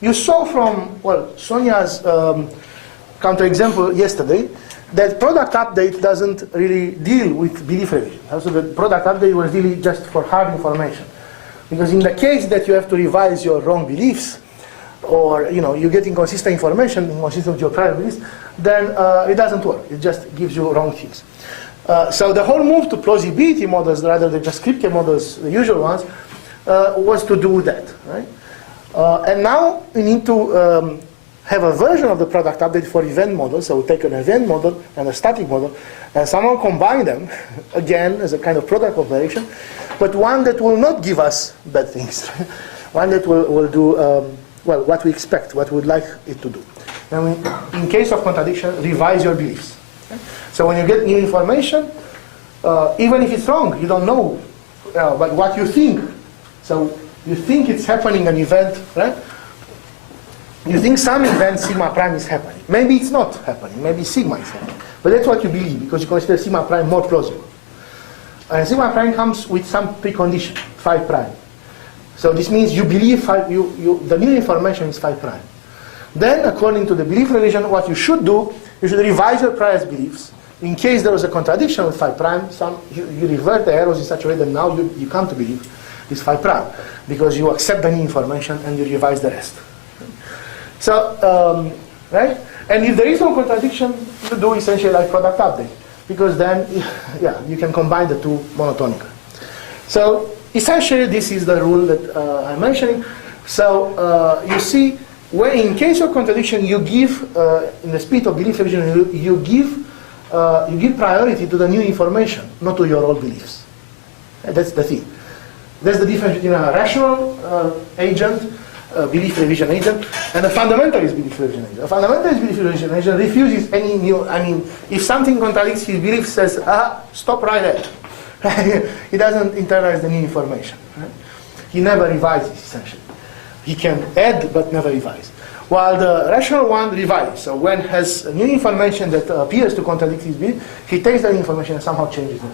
you saw from, Sonja's counterexample yesterday, that product update doesn't really deal with belief revision. So the product update was really just for hard information. Because in the case that you have to revise your wrong beliefs, or you get inconsistent information, inconsistent with your prior beliefs, then it doesn't work. It just gives you wrong things. So the whole move to plausibility models, rather than just Kripke models, the usual ones, was to do that, right? And now we need to have a version of the product update for event models. So we take an event model and a static model, and somehow combine them, again, as a kind of product operation, but one that will not give us bad things. One that will do, what we expect, what we would like it to do. And in case of contradiction, revise your beliefs. Okay? So when you get new information, even if it's wrong, you don't know, but what you think. So you think it's happening, an event, right? You think some event sigma prime is happening. Maybe it's not happening. Maybe sigma is happening. But that's what you believe, because you consider sigma prime more plausible. And sigma prime comes with some precondition, 5 prime. So this means you believe the new information is 5 prime. Then, according to the belief relation, what you should do, you should revise your prior beliefs in case there was a contradiction with phi prime, you revert the arrows in such a way that now you come to believe it's phi prime, because you accept the new information and you revise the rest. So, right? And if there is no contradiction, you do essentially like product update, because then, yeah, you can combine the two monotonically. So, essentially, this is the rule that I'm mentioning. So, you see, where in case of contradiction, you give, in the spirit of belief revision, you give priority to the new information, not to your old beliefs. That's the thing. That's the difference between a rational agent, belief revision agent, and a fundamentalist belief revision agent. A fundamentalist belief revision agent refuses any new, if something contradicts his belief, says, stop right there. He doesn't internalize the new information. Right? He never revises, essentially. He can add, but never revise. While the rational one revises. So when has new information that appears to contradict his belief, he takes that information and somehow changes it.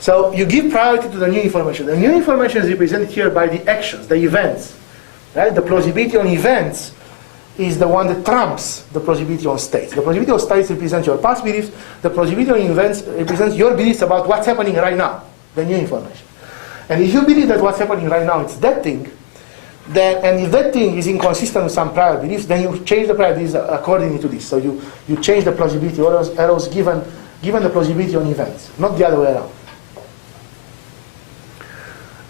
So you give priority to the new information. The new information is represented here by the actions, the events. Right? The plausibility on events is the one that trumps the plausibility on states. The plausibility on states represents your past beliefs. The plausibility on events represents your beliefs about what's happening right now, the new information. And if you believe that what's happening right now is that thing, then, and if that thing is inconsistent with some prior beliefs, then you change the prior beliefs accordingly to this. So you change the plausibility arrows given the plausibility on events, not the other way around.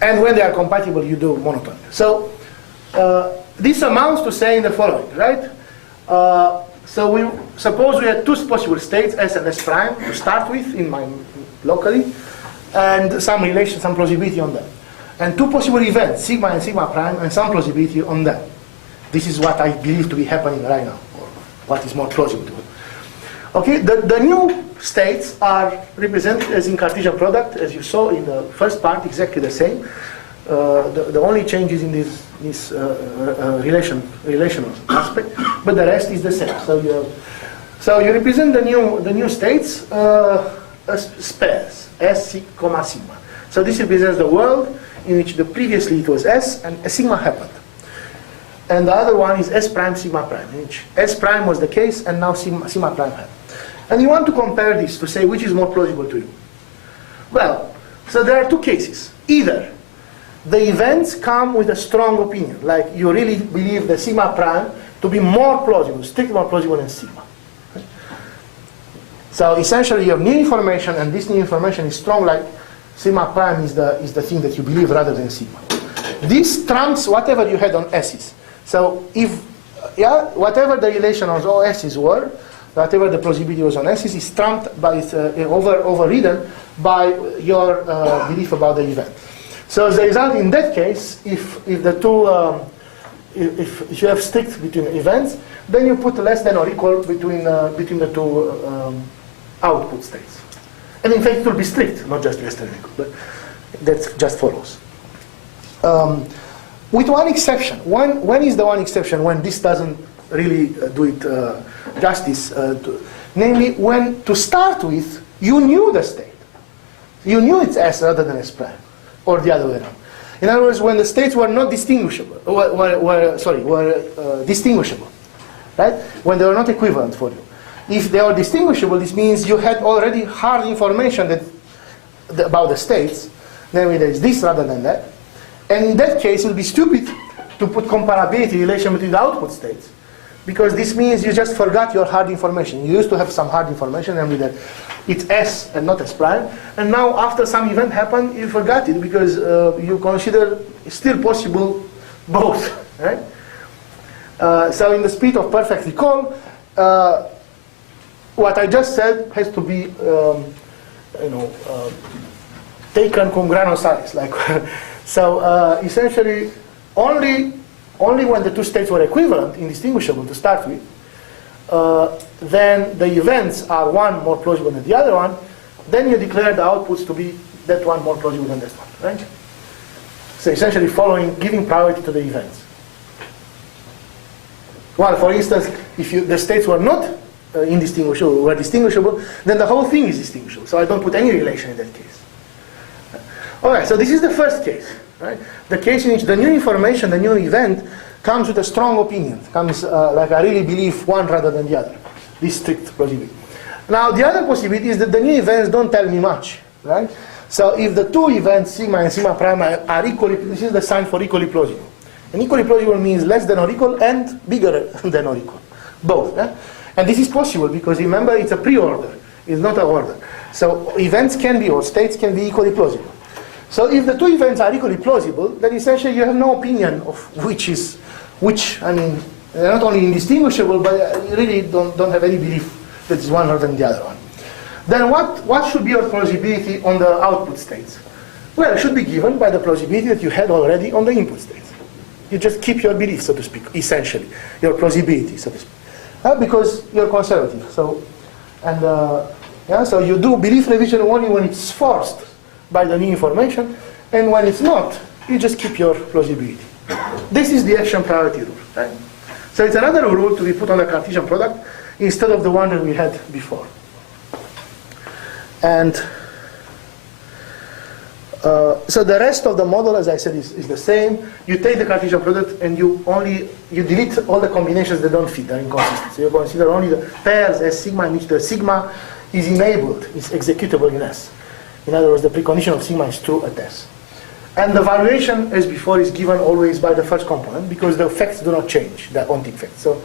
And when they are compatible, you do monotonic. So this amounts to saying the following, right? So we suppose we had two possible states, S and S prime, to start with locally, and some relation, some plausibility on them. And two possible events, sigma and sigma prime, and some plausibility on them. This is what I believe to be happening right now, or what is more plausible to me. Okay, the new states are represented as in Cartesian product, as you saw in the first part, exactly the same. The only change is in this relational aspect, but the rest is the same. So you represent the new states as pairs, S, comma, sigma. So this represents the world in which previously it was S and a sigma happened. And the other one is S prime, sigma prime, in which S prime was the case and now sigma prime happened. And you want to compare this to say which is more plausible to you. Well, so there are two cases. Either the events come with a strong opinion, like you really believe the sigma prime to be more plausible, strictly more plausible than sigma. Okay? So essentially you have new information, and this new information is strong, like sigma prime is the thing that you believe rather than sigma. This trumps whatever you had on S's. So if, whatever the relation on all S's were, whatever the plausibility was on S's is trumped by, overridden by your belief about the event. So as a result, in that case, if the two, if you have strict between events, then you put less than or equal between the two output states. And in fact, it will be strict, not just less than or equal, but that just follows. With one exception. When is the one exception when this doesn't really do it justice? Namely, when to start with, you knew the state. You knew it's S rather than S prime, or the other way around. In other words, when the states were not distinguishable, were distinguishable, right? When they were not equivalent for you. If they are distinguishable, this means you had already hard information about the states, namely there is this rather than that. And in that case, it would be stupid to put comparability relation between the output states, because this means you just forgot your hard information. You used to have some hard information, namely that it's S and not S prime, and now after some event happened, you forgot it because you consider it's still possible both, right? So in the spirit of perfect recall, what I just said has to be, taken cum grano salis. Like, so essentially, only when the two states were equivalent, indistinguishable to start with, then the events are one more plausible than the other one. Then you declare the outputs to be that one more plausible than this one, right? So essentially, giving priority to the events. Well, for instance, if the states were not indistinguishable, were distinguishable, then the whole thing is distinguishable. So I don't put any relation in that case. All right, so this is the first case, right? The case in which the new information, the new event, comes with a strong opinion, comes like I really believe one rather than the other, this strict plausibility. Now, the other possibility is that the new events don't tell me much, right? So if the two events, sigma and sigma prime, are equally, this is the sign for equally plausible. And equally plausible means less than or equal and bigger than or equal, both. And this is possible because, remember, it's a pre-order, it's not an order. So events can be, or states can be equally plausible. So if the two events are equally plausible, then essentially you have no opinion of which is which. I mean, they're not only indistinguishable, but you really don't have any belief that it's one other than the other one. Then what should be your plausibility on the output states? Well, it should be given by the plausibility that you had already on the input states. You just keep your belief, so to speak, essentially, your plausibility, so to speak, because you're conservative. So, so you do belief revision only when it's forced by the new information, and when it's not, you just keep your plausibility. This is the action priority rule. Right? So it's another rule to be put on the Cartesian product instead of the one that we had before. And so the rest of the model, as I said, is the same. You take the Cartesian product and you delete all the combinations that don't fit, they're inconsistent. So you consider only the pairs S sigma in which the sigma is enabled, is executable in S. In other words, the precondition of sigma is true at S. And the valuation, as before, is given always by the first component because the effects do not change, the ontic effects. So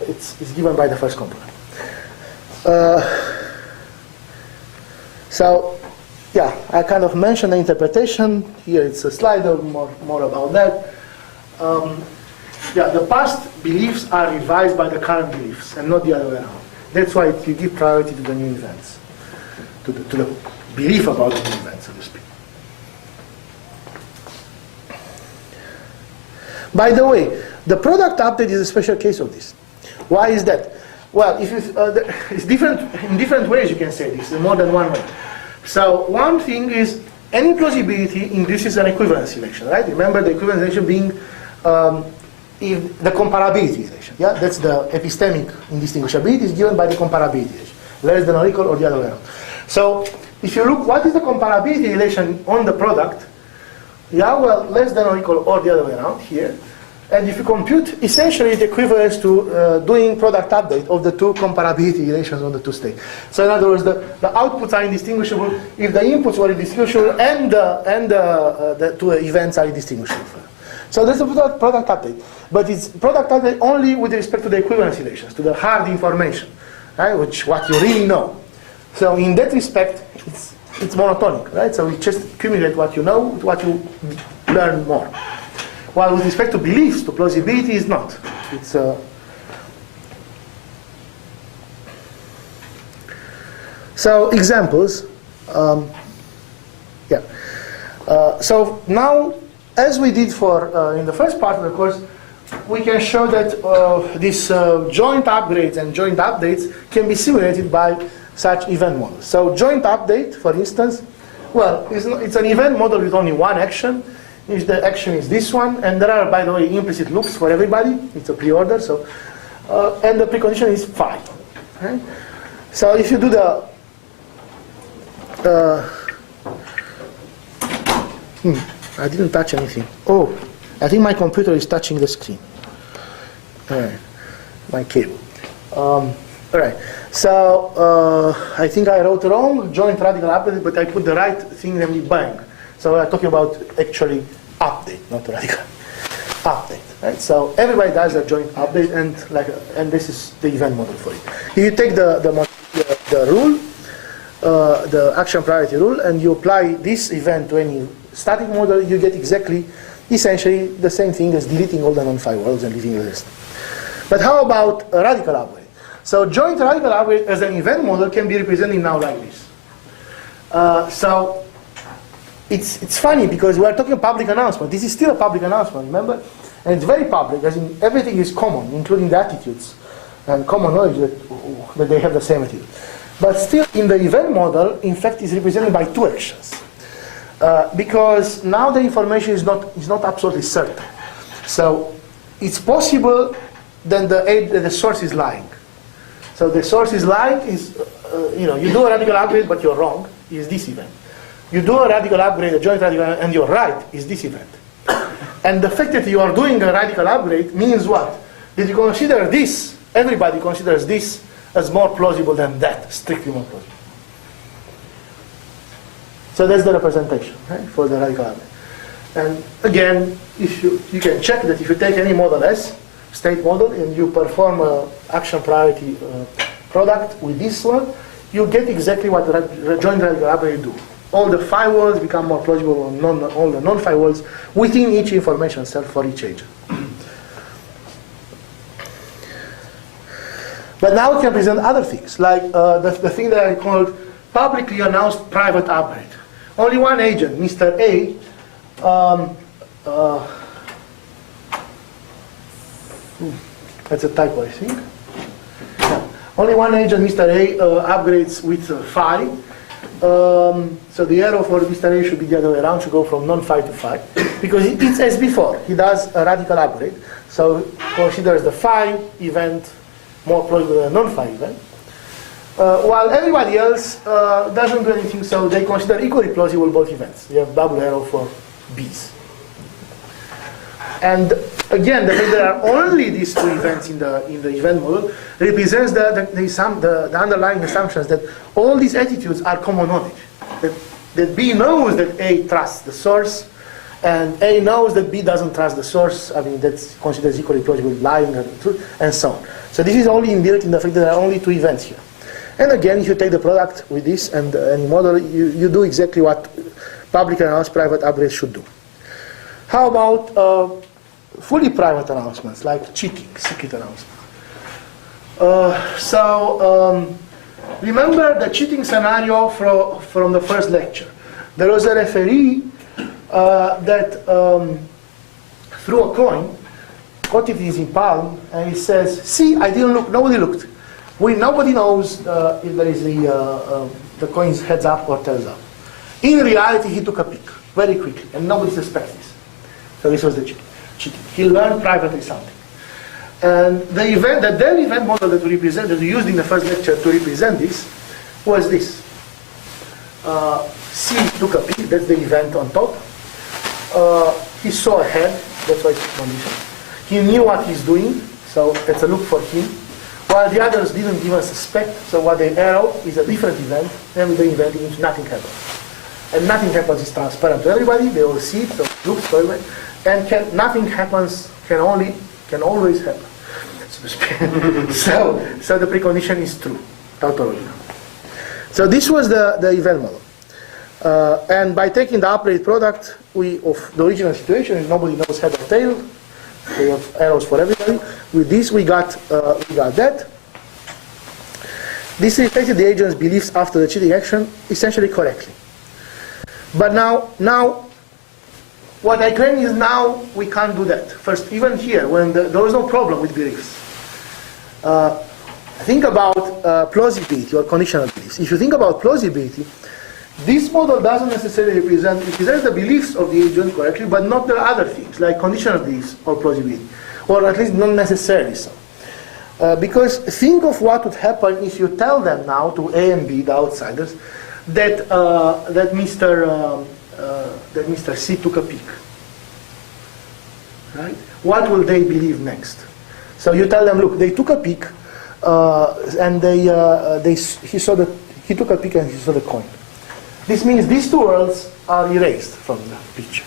it's given by the first component. So, yeah, I kind of mentioned the interpretation. Here it's a slide, more about that. Yeah, the past beliefs are revised by the current beliefs and not the other way around. That's why you give priority to the new events, to the belief about the new events, so to speak. By the way, the product update is a special case of this. Why is that? Well, if it's different in different ways. You can say this in more than one way. So one thing is any plausibility induces an equivalence relation, right? Remember the equivalence relation being if the comparability relation. Yeah, that's the epistemic indistinguishability is given by the comparability relation, less than or equal or the other way around. So if you look, what is the comparability relation on the product? Yeah, well, less than or equal or the other way around here. And if you compute, essentially it equivalents to doing product update of the two comparability relations on the two states. So in other words, the outputs are indistinguishable if the inputs were indistinguishable and the two events are indistinguishable. So that's a product update. But it's product update only with respect to the equivalence relations, to the hard information, right? What you really know. So in that respect, it's monotonic, right? So we just accumulate what you know with what you learn more. While with respect to beliefs, to plausibility is not. It's so examples. So now, as we did for in the first part of the course, we can show that these joint upgrades and joint updates can be simulated by such event models. So joint update, for instance, well, it's an event model with only one action. If the action is this one, and there are, by the way, implicit loops for everybody. It's a pre-order, so and the precondition is phi. Right? So if you do the I didn't touch anything. Oh, I think my computer is touching the screen. All right, my cable. All right. So I think I wrote wrong, joint radical update, but I put the right thing, namely bang. So we're talking about actually update, not radical update. Right? So everybody does a joint update, and this is the event model for it. If you take the rule, the action priority rule, and you apply this event to any static model, you get essentially the same thing as deleting all the non-phi worlds and leaving the rest. But how about a radical upgrade? So joint radical upgrade as an event model can be represented now like this. So it's funny because we're talking public announcement. This is still a public announcement, remember? And it's very public, as in everything is common, including the attitudes and common knowledge that they have the same attitude. But still, in the event model, in fact, is represented by two actions. Because now the information is not absolutely certain. So it's possible that the source is lying. So the source is lying is, you do a radical upgrade, but you're wrong, is this event. You do a radical upgrade, a joint radical, and you're right, is this event. And the fact that you are doing a radical upgrade means what? That you consider this, everybody considers this as more plausible than that, strictly more plausible. So that's the representation, right, for the radical average. And again, if you can check that if you take any model S, state model, and you perform a action priority product with this one, you get exactly what the joint radical average do. All the phi worlds become more plausible than all the non-phi worlds within each information cell for each agent. But now we can present other things, like the thing that I called publicly announced private aberrate. Only one agent, Mr. A, that's a typo, I think. Yeah. Only one agent, Mr. A, upgrades with phi. So the arrow for Mr. A should be the other way around, should go from non-phi to phi. Because it's as before, he does a radical aberrate. So considers the phi event more plausible than a non-phi event. While everybody else doesn't do anything, so they consider equally plausible both events. You have double arrow for B's. And again, the fact there are only these two events in the event model represents the underlying assumptions that all these attitudes are common knowledge. That B knows that A trusts the source, and A knows that B doesn't trust the source. I mean, that's considered equally plausible, lying and truth, and so on. So this is only inbuilt in the fact that there are only two events here. And again, if you take the product with this and any model, you do exactly what publicly announced private aberrate should do. How about fully private announcements, like cheating, secret announcements? Remember the cheating scenario from the first lecture. There was a referee that threw a coin, got it in his palm, and he says, "See, I didn't look, nobody looked." Nobody knows if there is the coin's heads up or tails up. In reality, he took a peek very quickly, and nobody suspects this. So this was the cheating. He learned privately something. And the then event model that we used in the first lecture to represent this was this. C took a peek, that's the event on top. He saw a head, that's why it's condition. He knew what he's doing, so that's a look for him. While the others didn't even suspect, so what they arrow is a different event, and the event in which nothing happens. And nothing happens is transparent to everybody, they all see it, so it looks for everybody. And nothing happens, can always happen. So the precondition is true, tautology. So this was the event model. And by taking the aberrate product of the original situation, if nobody knows head or tail, we have arrows for everybody. With this, we got that. This reflected the agent's beliefs after the cheating action essentially correctly. But now, what I claim is now we can't do that. First, even here, when there was no problem with beliefs. Think about plausibility or conditional beliefs. If you think about plausibility, this model doesn't necessarily represents the beliefs of the agent correctly, but not the other things, like conditional beliefs or plausibility, or at least not necessarily so. Because think of what would happen if you tell them now, to A and B, the outsiders, that Mr. C took a peek. Right? What will they believe next? So you tell them, look, they took a peek, and he took a peek and he saw the coin. This means these two worlds are erased from the picture.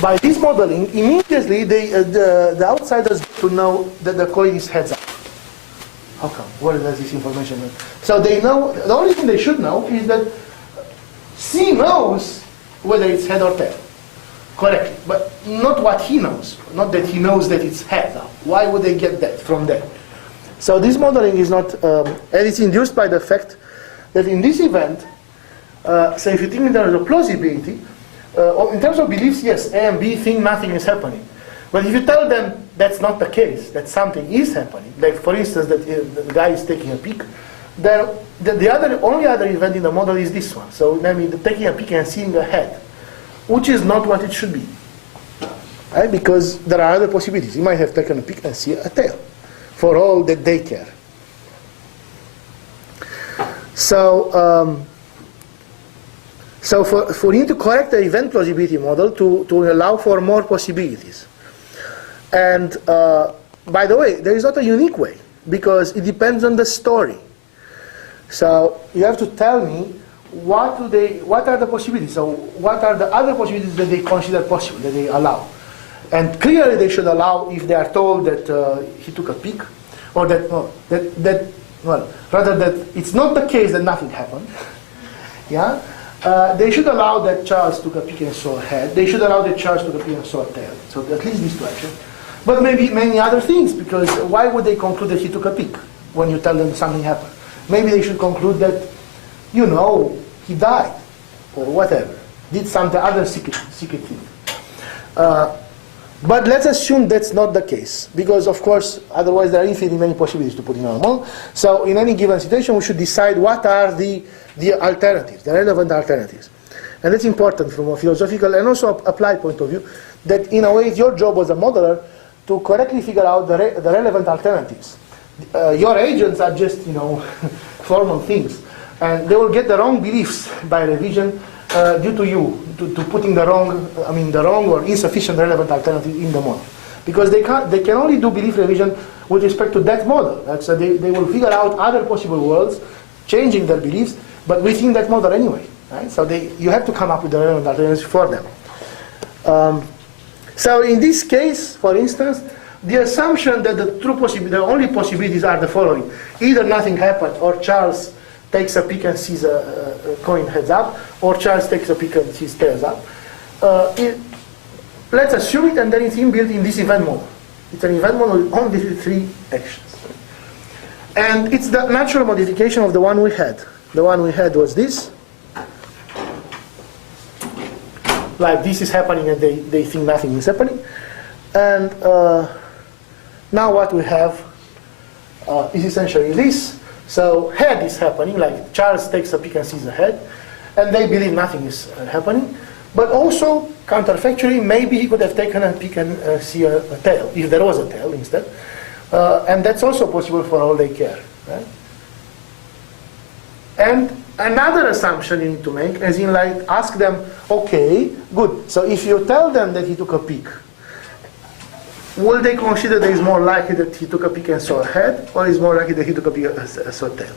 By this modeling, immediately the outsiders get to know that the coin is heads up. How come? Where does this information go? So they know, the only thing they should know is that C knows whether it's head or tail correctly, but not what he knows. Not that he knows that it's head up. Why would they get that from there? So this modeling is not, and it's induced by the fact that in this event, so if you think in terms of plausibility, in terms of beliefs, yes, A and B think nothing is happening. But if you tell them that's not the case, that something is happening, like for instance that the guy is taking a peek, then the only other event in the model is this one. So namely taking a peek and seeing a head, which is not what it should be. Right? Because there are other possibilities. You might have taken a peek and see a tail, for all that they care. So for him to correct the event plausibility model to allow for more possibilities. And by the way, there is not a unique way because it depends on the story. So you have to tell me what are the possibilities. So what are the other possibilities that they consider possible, that they allow? And clearly they should allow if they are told that he took a peek, or rather that it's not the case that nothing happened. Yeah, they should allow that Charles took a peek and saw a head. They should allow that Charles took a peek and saw a tail. So at least these two actions. But maybe many other things, because why would they conclude that he took a peek when you tell them something happened? Maybe they should conclude that, you know, he died, or whatever, did some other secret thing. But let's assume that's not the case, because of course, otherwise there are infinitely many possibilities to put in our model. So in any given situation, we should decide what are the alternatives, the relevant alternatives. And that's important from a philosophical and also applied point of view, that in a way it's your job as a modeler to correctly figure out the relevant alternatives. Your agents are just, you know, formal things, and they will get the wrong beliefs by revision due to you, to putting the wrong or insufficient relevant alternative in the model. Because they can only do belief revision with respect to that model. Right? So they will figure out other possible worlds, changing their beliefs, but within that model anyway. Right? So you have to come up with the relevant alternatives for them. So in this case, for instance, the assumption that the only possibilities are the following: either nothing happened, or Charles takes a peek and sees a coin heads up, or Charles takes a peek and sees tails up. Let's assume it, and then it's inbuilt in this event model. It's an event model with only 3 actions. And it's the natural modification of the one we had. The one we had was this. Like this is happening and they think nothing is happening. And now what we have is essentially this. So head is happening, like Charles takes a peek and sees a head, and they believe nothing is happening. But also, counterfactually, maybe he could have taken a peek and see a tail, if there was a tail instead. And that's also possible for all they care. Right? And another assumption you need to make, as in like ask them, okay, good, so if you tell them that he took a peek, will they consider that it's more likely that he took a peek and saw a head, or is more likely that he took a peek and saw a tail?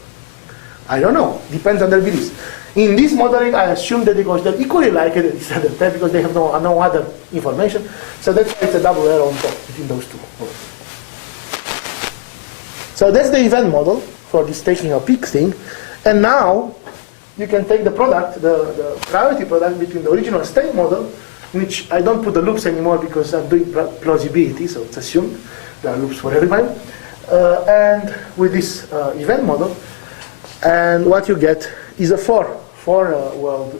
I don't know. Depends on their beliefs. In this modeling, I assume that they consider equally likely that he said a tail because they have no other information. So that's why it's a double error on top between those two. So that's the event model for this taking a peek thing. And now you can take the product, the priority product between the original state model, which I don't put the loops anymore because I'm doing plausibility, so it's assumed there are loops for everybody, and with this event model, and what you get is a four-world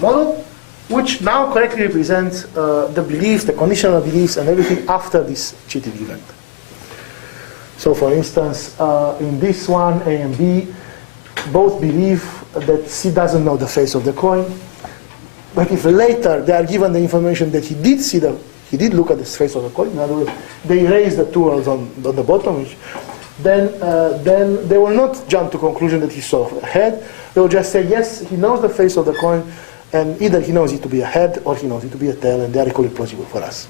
model, which now correctly represents the beliefs, the conditional beliefs, and everything after this cheating event. So for instance, in this one, A and B both believe that C doesn't know the face of the coin. But if later they are given the information that he did look at the face of the coin, in other words, they erase the 2 worlds on the bottom, then they will not jump to conclusion that he saw a head. They will just say, yes, he knows the face of the coin, and either he knows it to be a head or he knows it to be a tail, and they are equally plausible for us.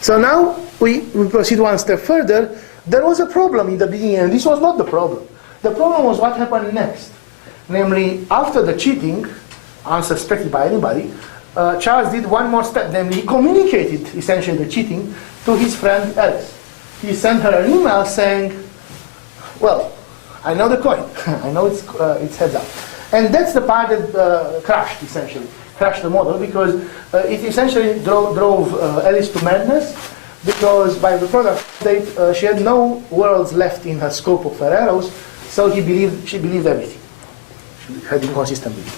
So now we proceed one step further. There was a problem in the beginning, and this was not the problem. The problem was what happened next. Namely, after the cheating, unsuspected by anybody, Charles did one more step. Namely, he communicated essentially the cheating to his friend Alice. He sent her an email saying, well, I know the coin. I know it's heads up. And that's the part that crashed the model, because it essentially drove Alice to madness, because by the product date, she had no worlds left in her scope of Ferreros, so she believed everything. She had inconsistent belief.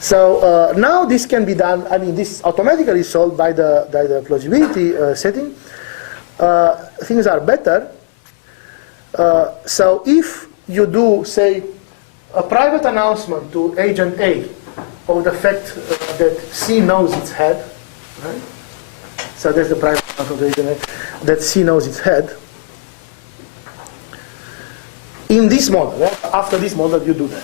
So now this can be done, this automatically solved by the plausibility setting. Things are better. So if you do, say, a private announcement to agent A of the fact that C knows its head, right? So that's the private announcement to agent A, that C knows its head. In this model, right? After this model, you do that.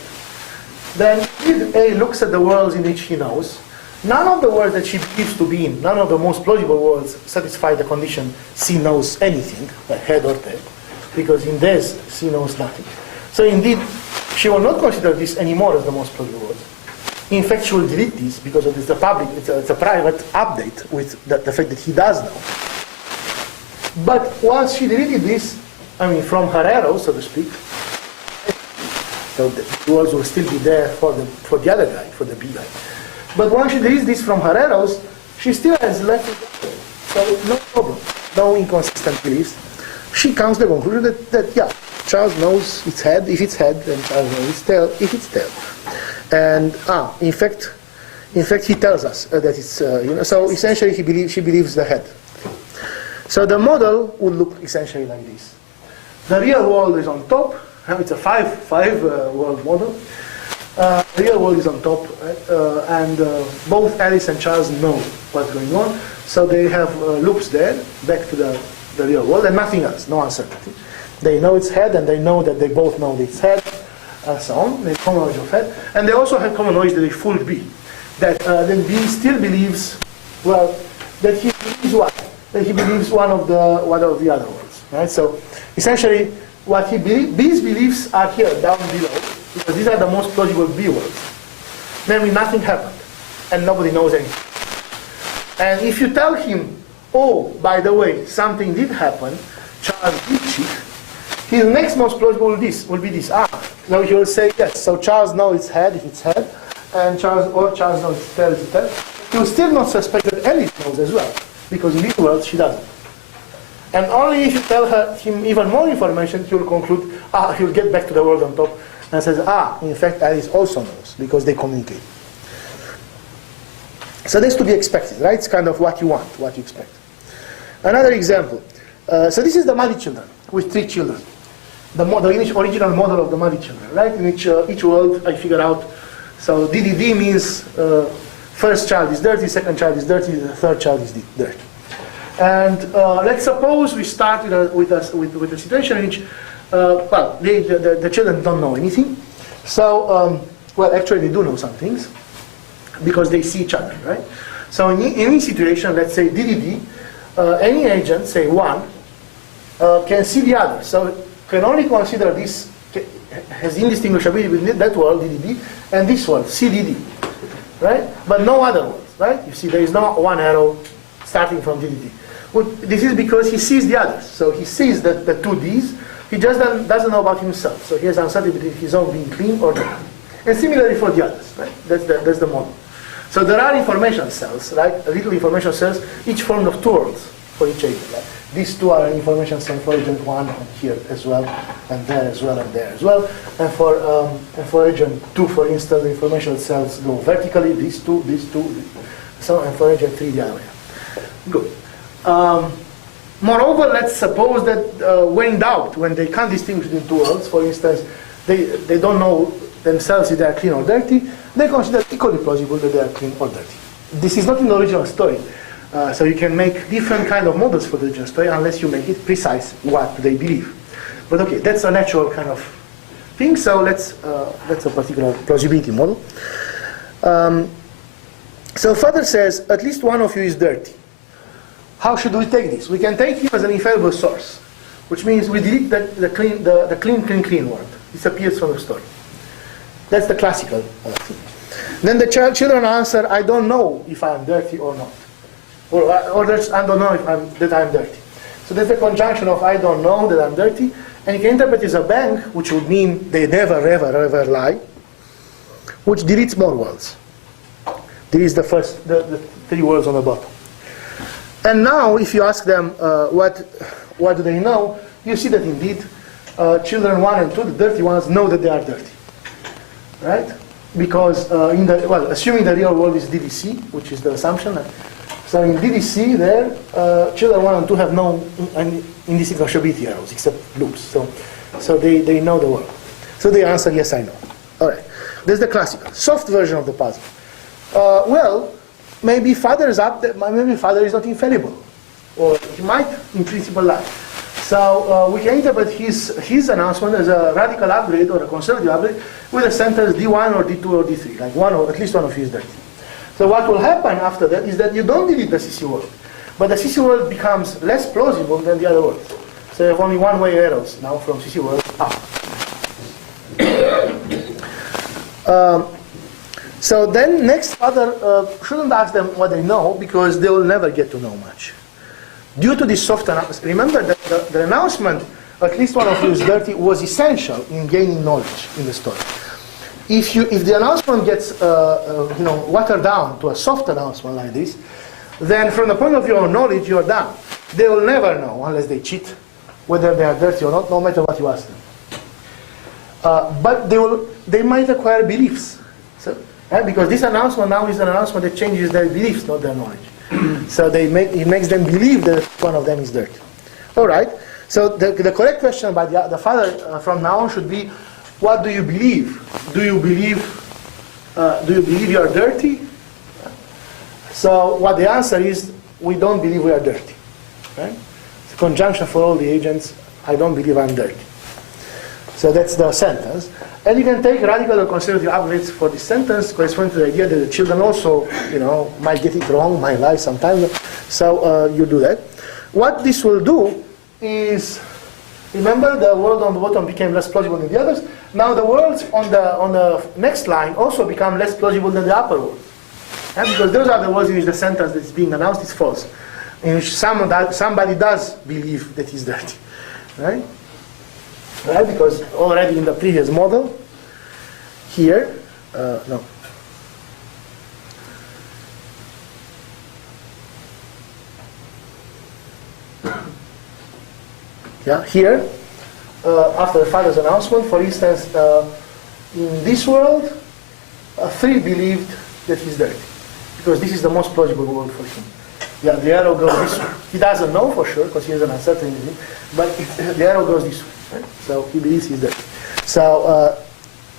Then if A looks at the worlds in which he knows, none of the words that she believes to be in, none of the most plausible words satisfy the condition C knows anything, like head or tail, because in this, C knows nothing. So indeed, she will not consider this anymore as the most plausible words. In fact, she will delete this because it is the public, it's a private update with the fact that he does know. But once she deleted this, I mean, from her arrow, so to speak, so the words will still be there for the other guy, for the B guy. But once she deletes this from her arrows, she still has left it. So no problem, no inconsistent beliefs. She comes to the conclusion that yeah, Charles knows its head if it's head, and Charles knows its tail if it's tail. And in fact, he tells us that it's So essentially, she believes the head. So the model would look essentially like this. The real world is on top. It's a five world model. The real world is on top, and both Alice and Charles know what's going on. So they have loops there, back to the real world, and nothing else, no uncertainty. They know its head, and they know that they both know its head, and so on. They have common knowledge of head, and they also have common knowledge that they fooled B. That then B still believes, well, that he believes what? That he believes one of the other words, right? So essentially, what B's beliefs are here down below, because these are the most plausible B words. Namely, nothing happened, and nobody knows anything. And if you tell him, oh, by the way, something did happen, Charles did cheat, his next most plausible will be this. So he will say, yes, so Charles knows its head if it's head, and Charles knows its tail if it's tail. He will still not suspect that Alice knows as well, because in these words she doesn't. And only if you tell him even more information, he will conclude, he will get back to the world on top and says, in fact, Alice also knows, because they communicate. So that's to be expected, right? It's kind of what you want, what you expect. Another example. So this is the Muddy Children, with 3 children. The original model of the Muddy Children, right? In each world, I figure out, so DDD means first child is dirty, second child is dirty, the third child is dirty. And let's suppose we start with a situation in which, the children don't know anything. So, actually they do know some things, because they see each other, right? So in any situation, let's say DDD, any agent, say 1, can see the other. So can only consider this, has indistinguishability with that world, DDD, and this world, CDD, right? But no other words, right? You see, there is no one arrow starting from DDD. Well, this is because he sees the others. So he sees the 2 Ds, he just doesn't know about himself. So he has uncertainty between his own being clean or not. And similarly for the others, right? That's the model. So there are information cells, right? Little information cells, each formed of 2 worlds for each agent. Right? These 2 are an information cell for agent 1 and here as well, and there as well, and there as well. And for agent 2, for instance, the information cells go vertically, these 2, so, and for agent 3, the other way. Good. Moreover, let's suppose that when in doubt, when they can't distinguish between 2 worlds, for instance, they don't know themselves if they are clean or dirty, they consider equally plausible that they are clean or dirty. This is not in the original story. So you can make different kind of models for the original story unless you make it precise what they believe. But okay, that's a natural kind of thing, so that's a particular plausibility model. So father says, at least one of you is dirty. How should we take this? We can take him as an infallible source, which means we delete the clean word. Disappears from the story. That's the classical thing. Then the children answer, I don't know if I'm dirty or not. Or I don't know that I'm dirty. So that's the conjunction of I don't know that I'm dirty, and you can interpret it as a bang, which would mean they never, ever, ever lie, which deletes more words. Deletes the 3 words on the bottom. And now, if you ask them what do they know, you see that indeed children 1 and 2, the dirty ones, know that they are dirty, right? Because assuming the real world is DDC, which is the assumption. So in DDC, there children 1 and 2 have no indistinguishability arrows except loops. So they know the world. So they answer yes, I know. All right. There's the classical soft version of the puzzle. Maybe father is up there, maybe father is not infallible, or he might in principle lie. So we can interpret his announcement as a radical upgrade or a conservative upgrade with a sentence D1 or D2 or D3, like at least one of you is dirty. So what will happen after that is that you don't delete the CC world, but the CC world becomes less plausible than the other worlds. So you have only one-way arrows now from CC world up. So then next father shouldn't ask them what they know, because they will never get to know much. Due to this soft announcement, remember that the announcement, at least one of you is dirty, was essential in gaining knowledge in the story. If the announcement gets watered down to a soft announcement like this, then from the point of view of knowledge, you are done. They will never know, unless they cheat, whether they are dirty or not, no matter what you ask them. But they might acquire beliefs. So, because this announcement now is an announcement that changes their beliefs, not their knowledge. So it makes them believe that one of them is dirty. All right. So the correct question by the father from now on should be, what do you believe? Do you believe you are dirty? So what the answer is, we don't believe we are dirty. Right? It's a conjunction for all the agents. I don't believe I'm dirty. So that's the sentence. And you can take radical or conservative upgrades for this sentence, corresponding to the idea that the children also, might get it wrong, might lie sometimes. So you do that. What this will do is, remember the world on the bottom became less plausible than the others. Now the worlds on the next line also become less plausible than the upper world. Because those are the words in which the sentence that is being announced is false, in which somebody does believe that he's dirty. Right? Right? Because already in the previous model, here, no. Yeah, here, after the father's announcement, for instance, in this world, 3 believed that he's dirty, because this is the most plausible world for him. Yeah, the arrow goes this way. He doesn't know for sure, because he has an uncertainty, but the arrow goes this way. Right? So he believes he's dirty. So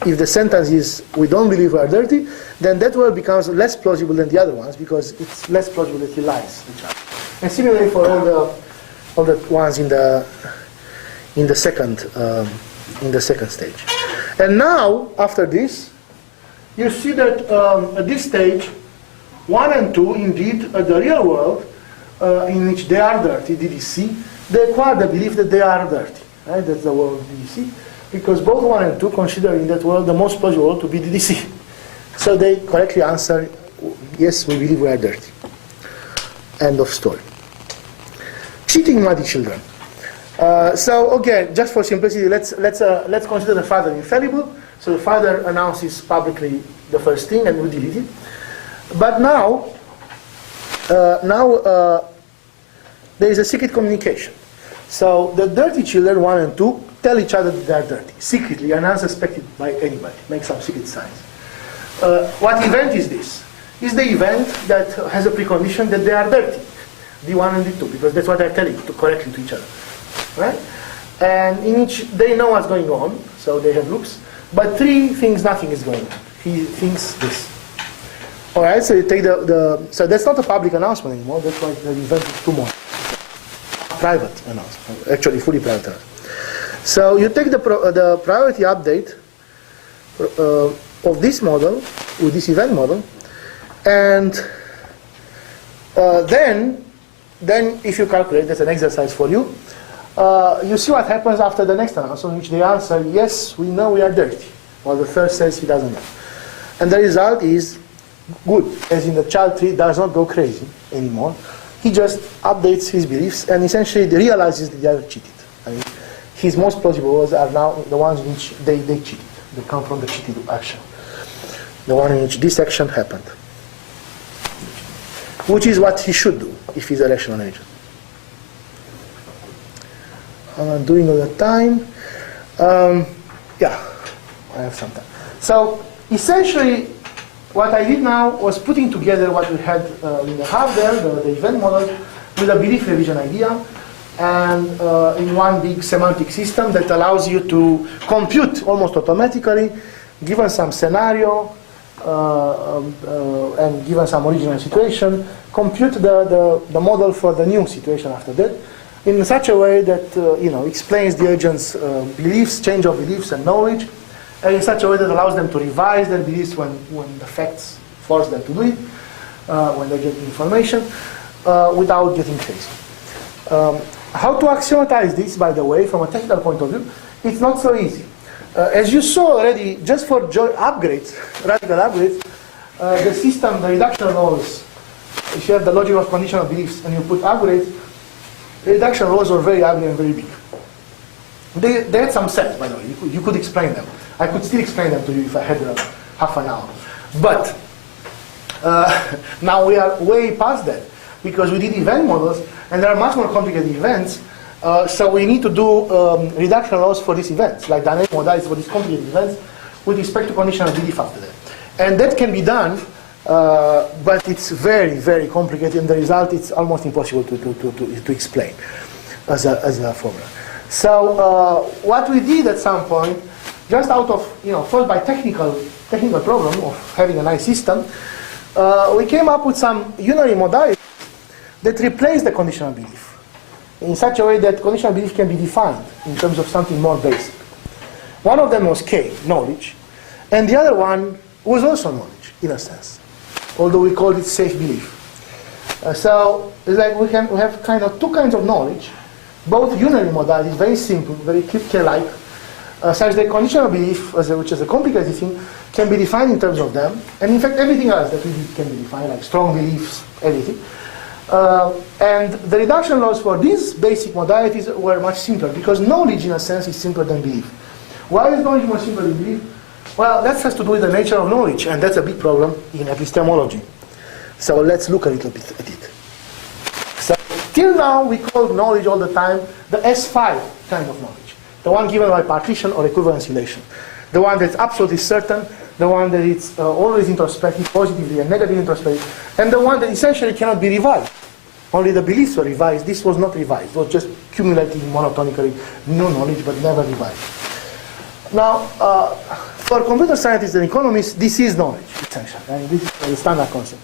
if the sentence is, we don't believe we are dirty, then that world becomes less plausible than the other ones, because it's less plausible that he lies to each other. And similarly for all the ones in the second stage. And now, after this, you see that at this stage, 1 and 2, indeed, at the real world, in which they are dirty, DDC, they acquire the belief that they are dirty. Right? That's the world of DDC. Because both 1 and 2 consider in that world the most plausible world to be DDC. So they correctly answer, yes, we believe we are dirty. End of story. Cheating muddy children. So again, just for simplicity, let's consider the father infallible. So the father announces publicly the first thing, and we delete it. But now there is a secret communication. So the dirty children, 1 and 2, tell each other that they are dirty, secretly and unsuspected by anybody. Make some secret signs. What event is this? Is the event that has a precondition that they are dirty, D1 and D2, because that's what they're telling correctly to each other. Right? And in which they know what's going on, so they have loops, but 3 thinks nothing is going on. He thinks this. Alright, so you take so that's not a public announcement anymore, that's why they invented 2 more. Private announcement, actually fully private announcement. So you take the priority update of this model, with this event model, and then if you calculate, that's an exercise for you, you see what happens after the next announcement, in which they answer, yes, we know we are dirty, while the third says he doesn't know. And the result is good, as in the child tree does not go crazy anymore. He just updates his beliefs and essentially realizes that they are cheated. I mean, his most plausible words are now the ones in which they cheated. They come from the cheated action. The one in which this action happened. Which is what he should do if he's a rational agent. I'm doing all the time. Yeah, I have some time. So essentially, what I did now was putting together what we had in the half there, the event model, with a belief revision idea, and in one big semantic system that allows you to compute almost automatically, given some scenario and given some original situation, compute the model for the new situation after that, in such a way that explains the agent's beliefs, change of beliefs and knowledge, and in such a way that allows them to revise their beliefs when the facts force them to do it, when they get information, without getting crazy. How to axiomatize this, by the way, from a technical point of view, it's not so easy. As you saw already, just for upgrades, radical upgrades, the system, the reduction laws, if you have the logic of conditional beliefs and you put upgrades, the reduction laws are very ugly and very big. They had some sense, by the way. You could explain them. I could still explain them to you if I had half an hour. But now we are way past that, because we did event models, and there are much more complicated events. So we need to do reduction laws for these events, like dynamic modalities for these complicated events, with respect to conditional belief after that. And that can be done, but it's very, very complicated, and the result is almost impossible to explain as a formula. So what we did at some point, just out of thought by technical problem of having a nice system, we came up with some unary modalities that replace the conditional belief in such a way that conditional belief can be defined in terms of something more basic. One of them was K, knowledge, and the other one was also knowledge, in a sense, although we called it safe belief. So it's like we have kind of two kinds of knowledge, both unary modalities, very simple, very K-like, such that conditional belief, which is a complicated thing, can be defined in terms of them, and in fact everything else that we did can be defined, like strong beliefs, everything. And the reduction laws for these basic modalities were much simpler, because knowledge, in a sense, is simpler than belief. Why is knowledge more simple than belief? Well, that has to do with the nature of knowledge, and that's a big problem in epistemology. So let's look a little bit at it. So till now, we called knowledge all the time the S5 kind of knowledge, the one given by partition or equivalence relation, the one that's absolutely certain, the one that is always introspective, positively and negatively introspective, and the one that essentially cannot be revised. Only the beliefs were revised. This was not revised. It was just cumulative, monotonically new knowledge, but never revised. Now, for computer scientists and economists, this is knowledge, essentially. And this is the standard concept.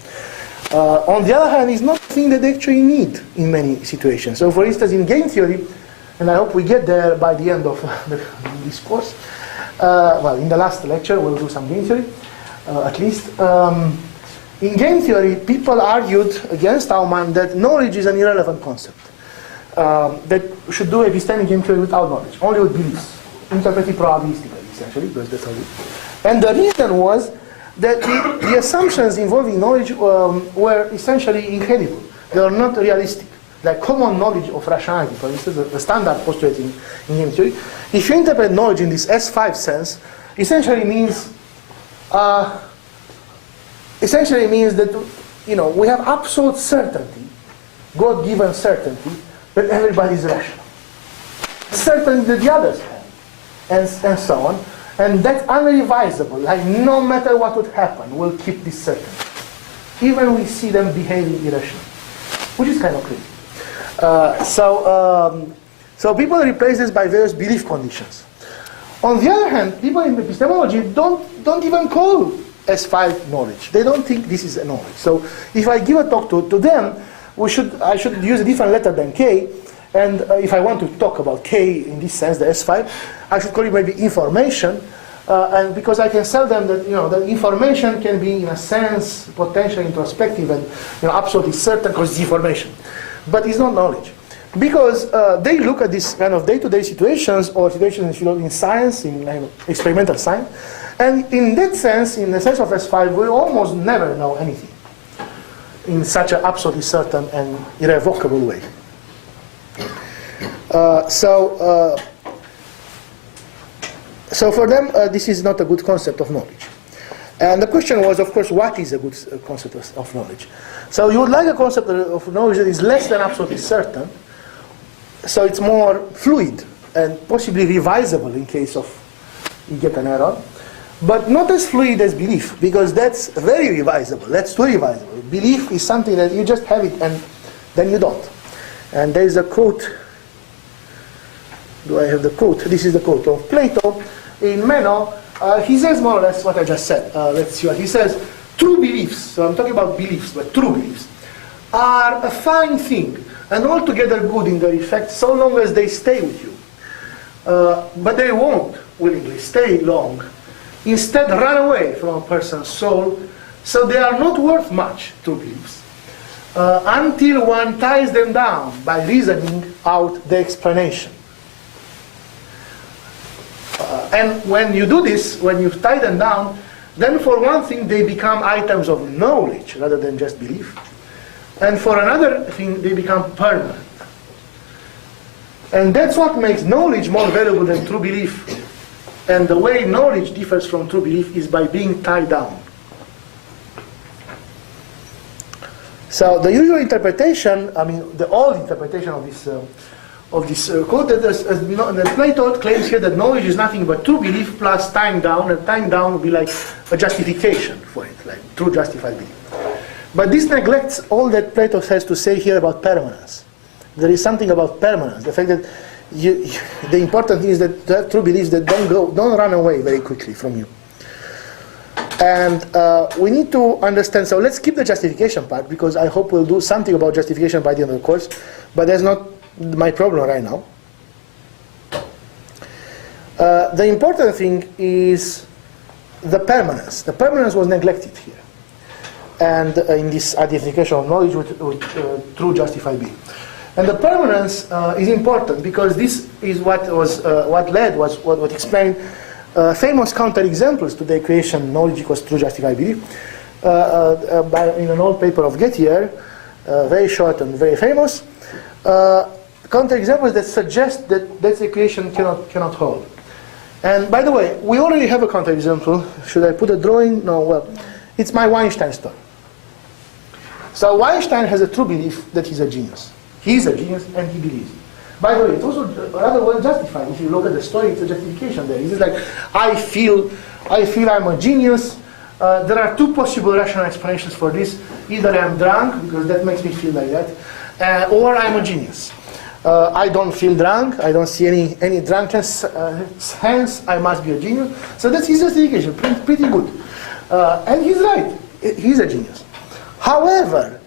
On the other hand, it's not a thing that they actually need in many situations. So, for instance, in game theory, and I hope we get there by the end of this course, well, in the last lecture, we'll do some game theory, at least. In game theory, people argued against Aumann that knowledge is an irrelevant concept. That should do epistemic game theory without knowledge, only with beliefs, interpreted probabilistically, essentially, because that's how it is. And the reason was that the assumptions involving knowledge were essentially incredible. They were not realistic. Like common knowledge of rationality, for instance, the standard postulate in game theory. If you interpret knowledge in this S5 sense, essentially means that we have absolute certainty, God-given certainty, that everybody is rational. Certainty that the others have, and so on. And that's unrevisable. Like no matter what would happen, we'll keep this certainty. Even we see them behaving irrationally, which is kind of crazy. So people replace this by various belief conditions. On the other hand, people in epistemology don't even call S5 knowledge. They don't think this is a knowledge. So if I give a talk to them, I should use a different letter than K. And if I want to talk about K in this sense, the S5, I should call it maybe information. And because I can tell them that the information can be in a sense potentially introspective and absolutely certain because it's information. But it's not knowledge. Because they look at these kind of day-to-day situations or situations in science, in experimental science, and in that sense, in the sense of S5, we almost never know anything in such an absolutely certain and irrevocable way. So for them, this is not a good concept of knowledge. And the question was, of course, what is a good concept of knowledge? So you would like a concept of knowledge that is less than absolutely certain, so it's more fluid and possibly revisable in case of you get an error, but not as fluid as belief, because that's very revisable. That's too revisable. Belief is something that you just have it and then you don't. And there is a quote. Do I have the quote? This is the quote of Plato in Meno. He says more or less what I just said. Let's see what he says. True beliefs, so I'm talking about beliefs, but true beliefs, are a fine thing and altogether good in their effect so long as they stay with you. But they won't willingly stay long. Instead, run away from a person's soul So they are not worth much, true beliefs, until one ties them down by reasoning out the explanation. And when you do this, when you tie them down, then for one thing they become items of knowledge rather than just belief. And for another thing they become permanent. And that's what makes knowledge more valuable than true belief. And the way knowledge differs from true belief is by being tied down. So the usual interpretation, I mean the old interpretation of this quote, that Plato claims here that knowledge is nothing but true belief plus tying down, and tying down would be like a justification for it, like true justified belief. But this neglects all that Plato has to say here about permanence. There is something about permanence, the fact that the important thing is that to have true beliefs that don't run away very quickly from you. And we need to understand, so let's keep the justification part, because I hope we'll do something about justification by the end of the course, but that's not my problem right now. The important thing is the permanence. The permanence was neglected here, and in this identification of knowledge with true justified being. And the permanence is important because this is what explained famous counterexamples to the equation knowledge equals true justified belief in an old paper of Gettier, very short and very famous. Counterexamples that suggest that that equation cannot hold. And by the way, we already have a counterexample. Should I put a drawing? No, well, it's my Weinstein story. So Weinstein has a true belief that he's a genius. He's a genius and he believes it. By the way, it's also rather well justified. If you look at the story, it's a justification there. It's like, I feel I'm a genius. There are two possible rational explanations for this. Either I'm drunk, because that makes me feel like that, or I'm a genius. I don't feel drunk. I don't see any drunkenness. Hence, I must be a genius. So that's his justification. Pretty good. And he's right. He's a genius. However,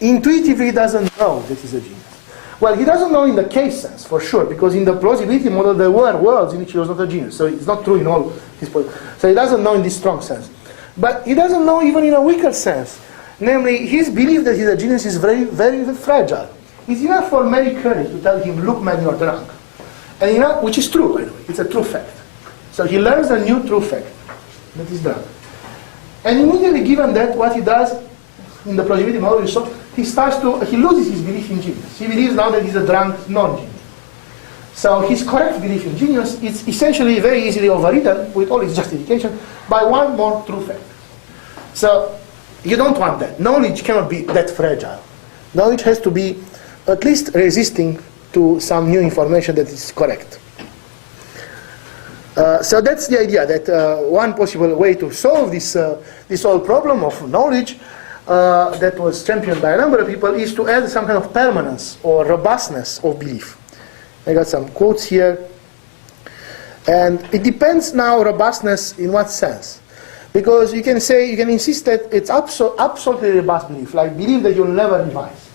intuitively he doesn't know that he's a genius. Well, he doesn't know in the case sense, for sure, because in the plausibility model there were worlds in which he was not a genius. So it's not true in all his points. So he doesn't know in this strong sense. But he doesn't know even in a weaker sense. Namely, his belief that he's a genius is very, very fragile. It's enough for Mary Curie to tell him, look man, you're drunk. And enough, which is true, by the way. It's a true fact. So he learns a new true fact, that he's drunk. And immediately given that, what he does in the plausibility model is so he loses his belief in genius. He believes now that he's a drunk non-genius. So his correct belief in genius is essentially very easily overridden with all its justification by one more true fact. So you don't want that. Knowledge cannot be that fragile. Knowledge has to be at least resisting to some new information that is correct. So that's the idea, that one possible way to solve this whole problem of knowledge that was championed by a number of people is to add some kind of permanence or robustness of belief. I got some quotes here. And it depends now, robustness in what sense? Because you can insist that it's absolutely robust belief, like believe that you'll never revise.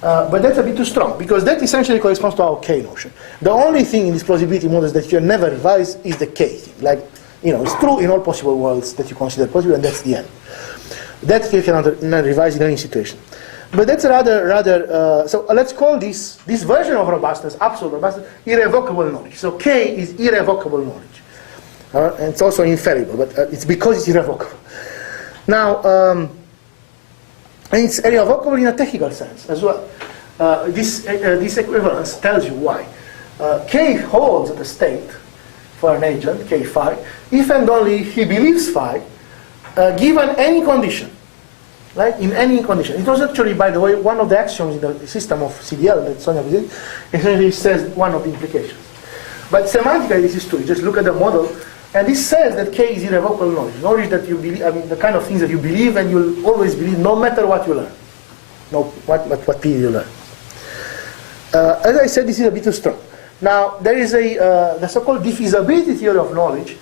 But that's a bit too strong, because that essentially corresponds to our K notion. The only thing in this plausibility model is that you never revise is the K thing. Like, it's true in all possible worlds that you consider possible, and that's the end. That you cannot revise in any situation. But that's rather so let's call this version of robustness, absolute robustness, irrevocable knowledge. So K is irrevocable knowledge. And it's also infallible, but it's because it's irrevocable. Now, and it's irrevocable in a technical sense as well. This equivalence tells you why. K holds at a state for an agent, K phi, if and only if he believes phi, given any condition, right? In any condition. It was actually, by the way, one of the axioms in the system of CDL that Sonja presented. Essentially says one of the implications. But semantically, this is true. You just look at the model, and this says that K is irrevocable knowledge. Knowledge that you believe, the kind of things that you believe and you'll always believe no matter what you learn. No, what period you learn. As I said, this is a bit too strong. Now, there is the so-called diffeasibility theory of knowledge,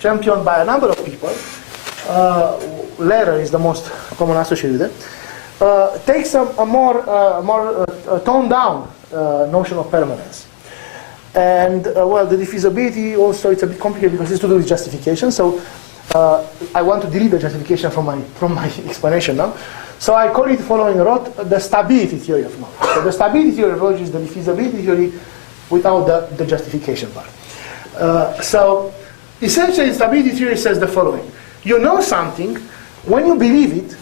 championed by a number of people. Lehrer is the most common associated with it. Takes a more toned down notion of permanence. And well, the diffeasibility also, it's a bit complicated because it's to do with justification. So I want to delete the justification from my explanation now. So I call it following rote the stability theory of knowledge. So the stability theory of knowledge is the diffeasibility theory without the justification part. So essentially, stability theory says the following. You know something, when you believe it,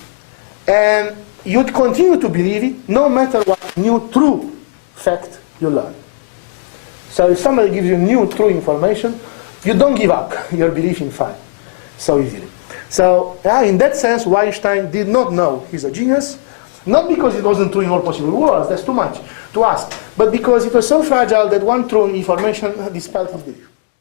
and you'd continue to believe it no matter what new true fact you learn. So if somebody gives you new true information, you don't give up your belief in fact so easily. So in that sense, Einstein did not know he's a genius, not because it wasn't true in all possible worlds, that's too much to ask, but because it was so fragile that one true information dispelled his belief.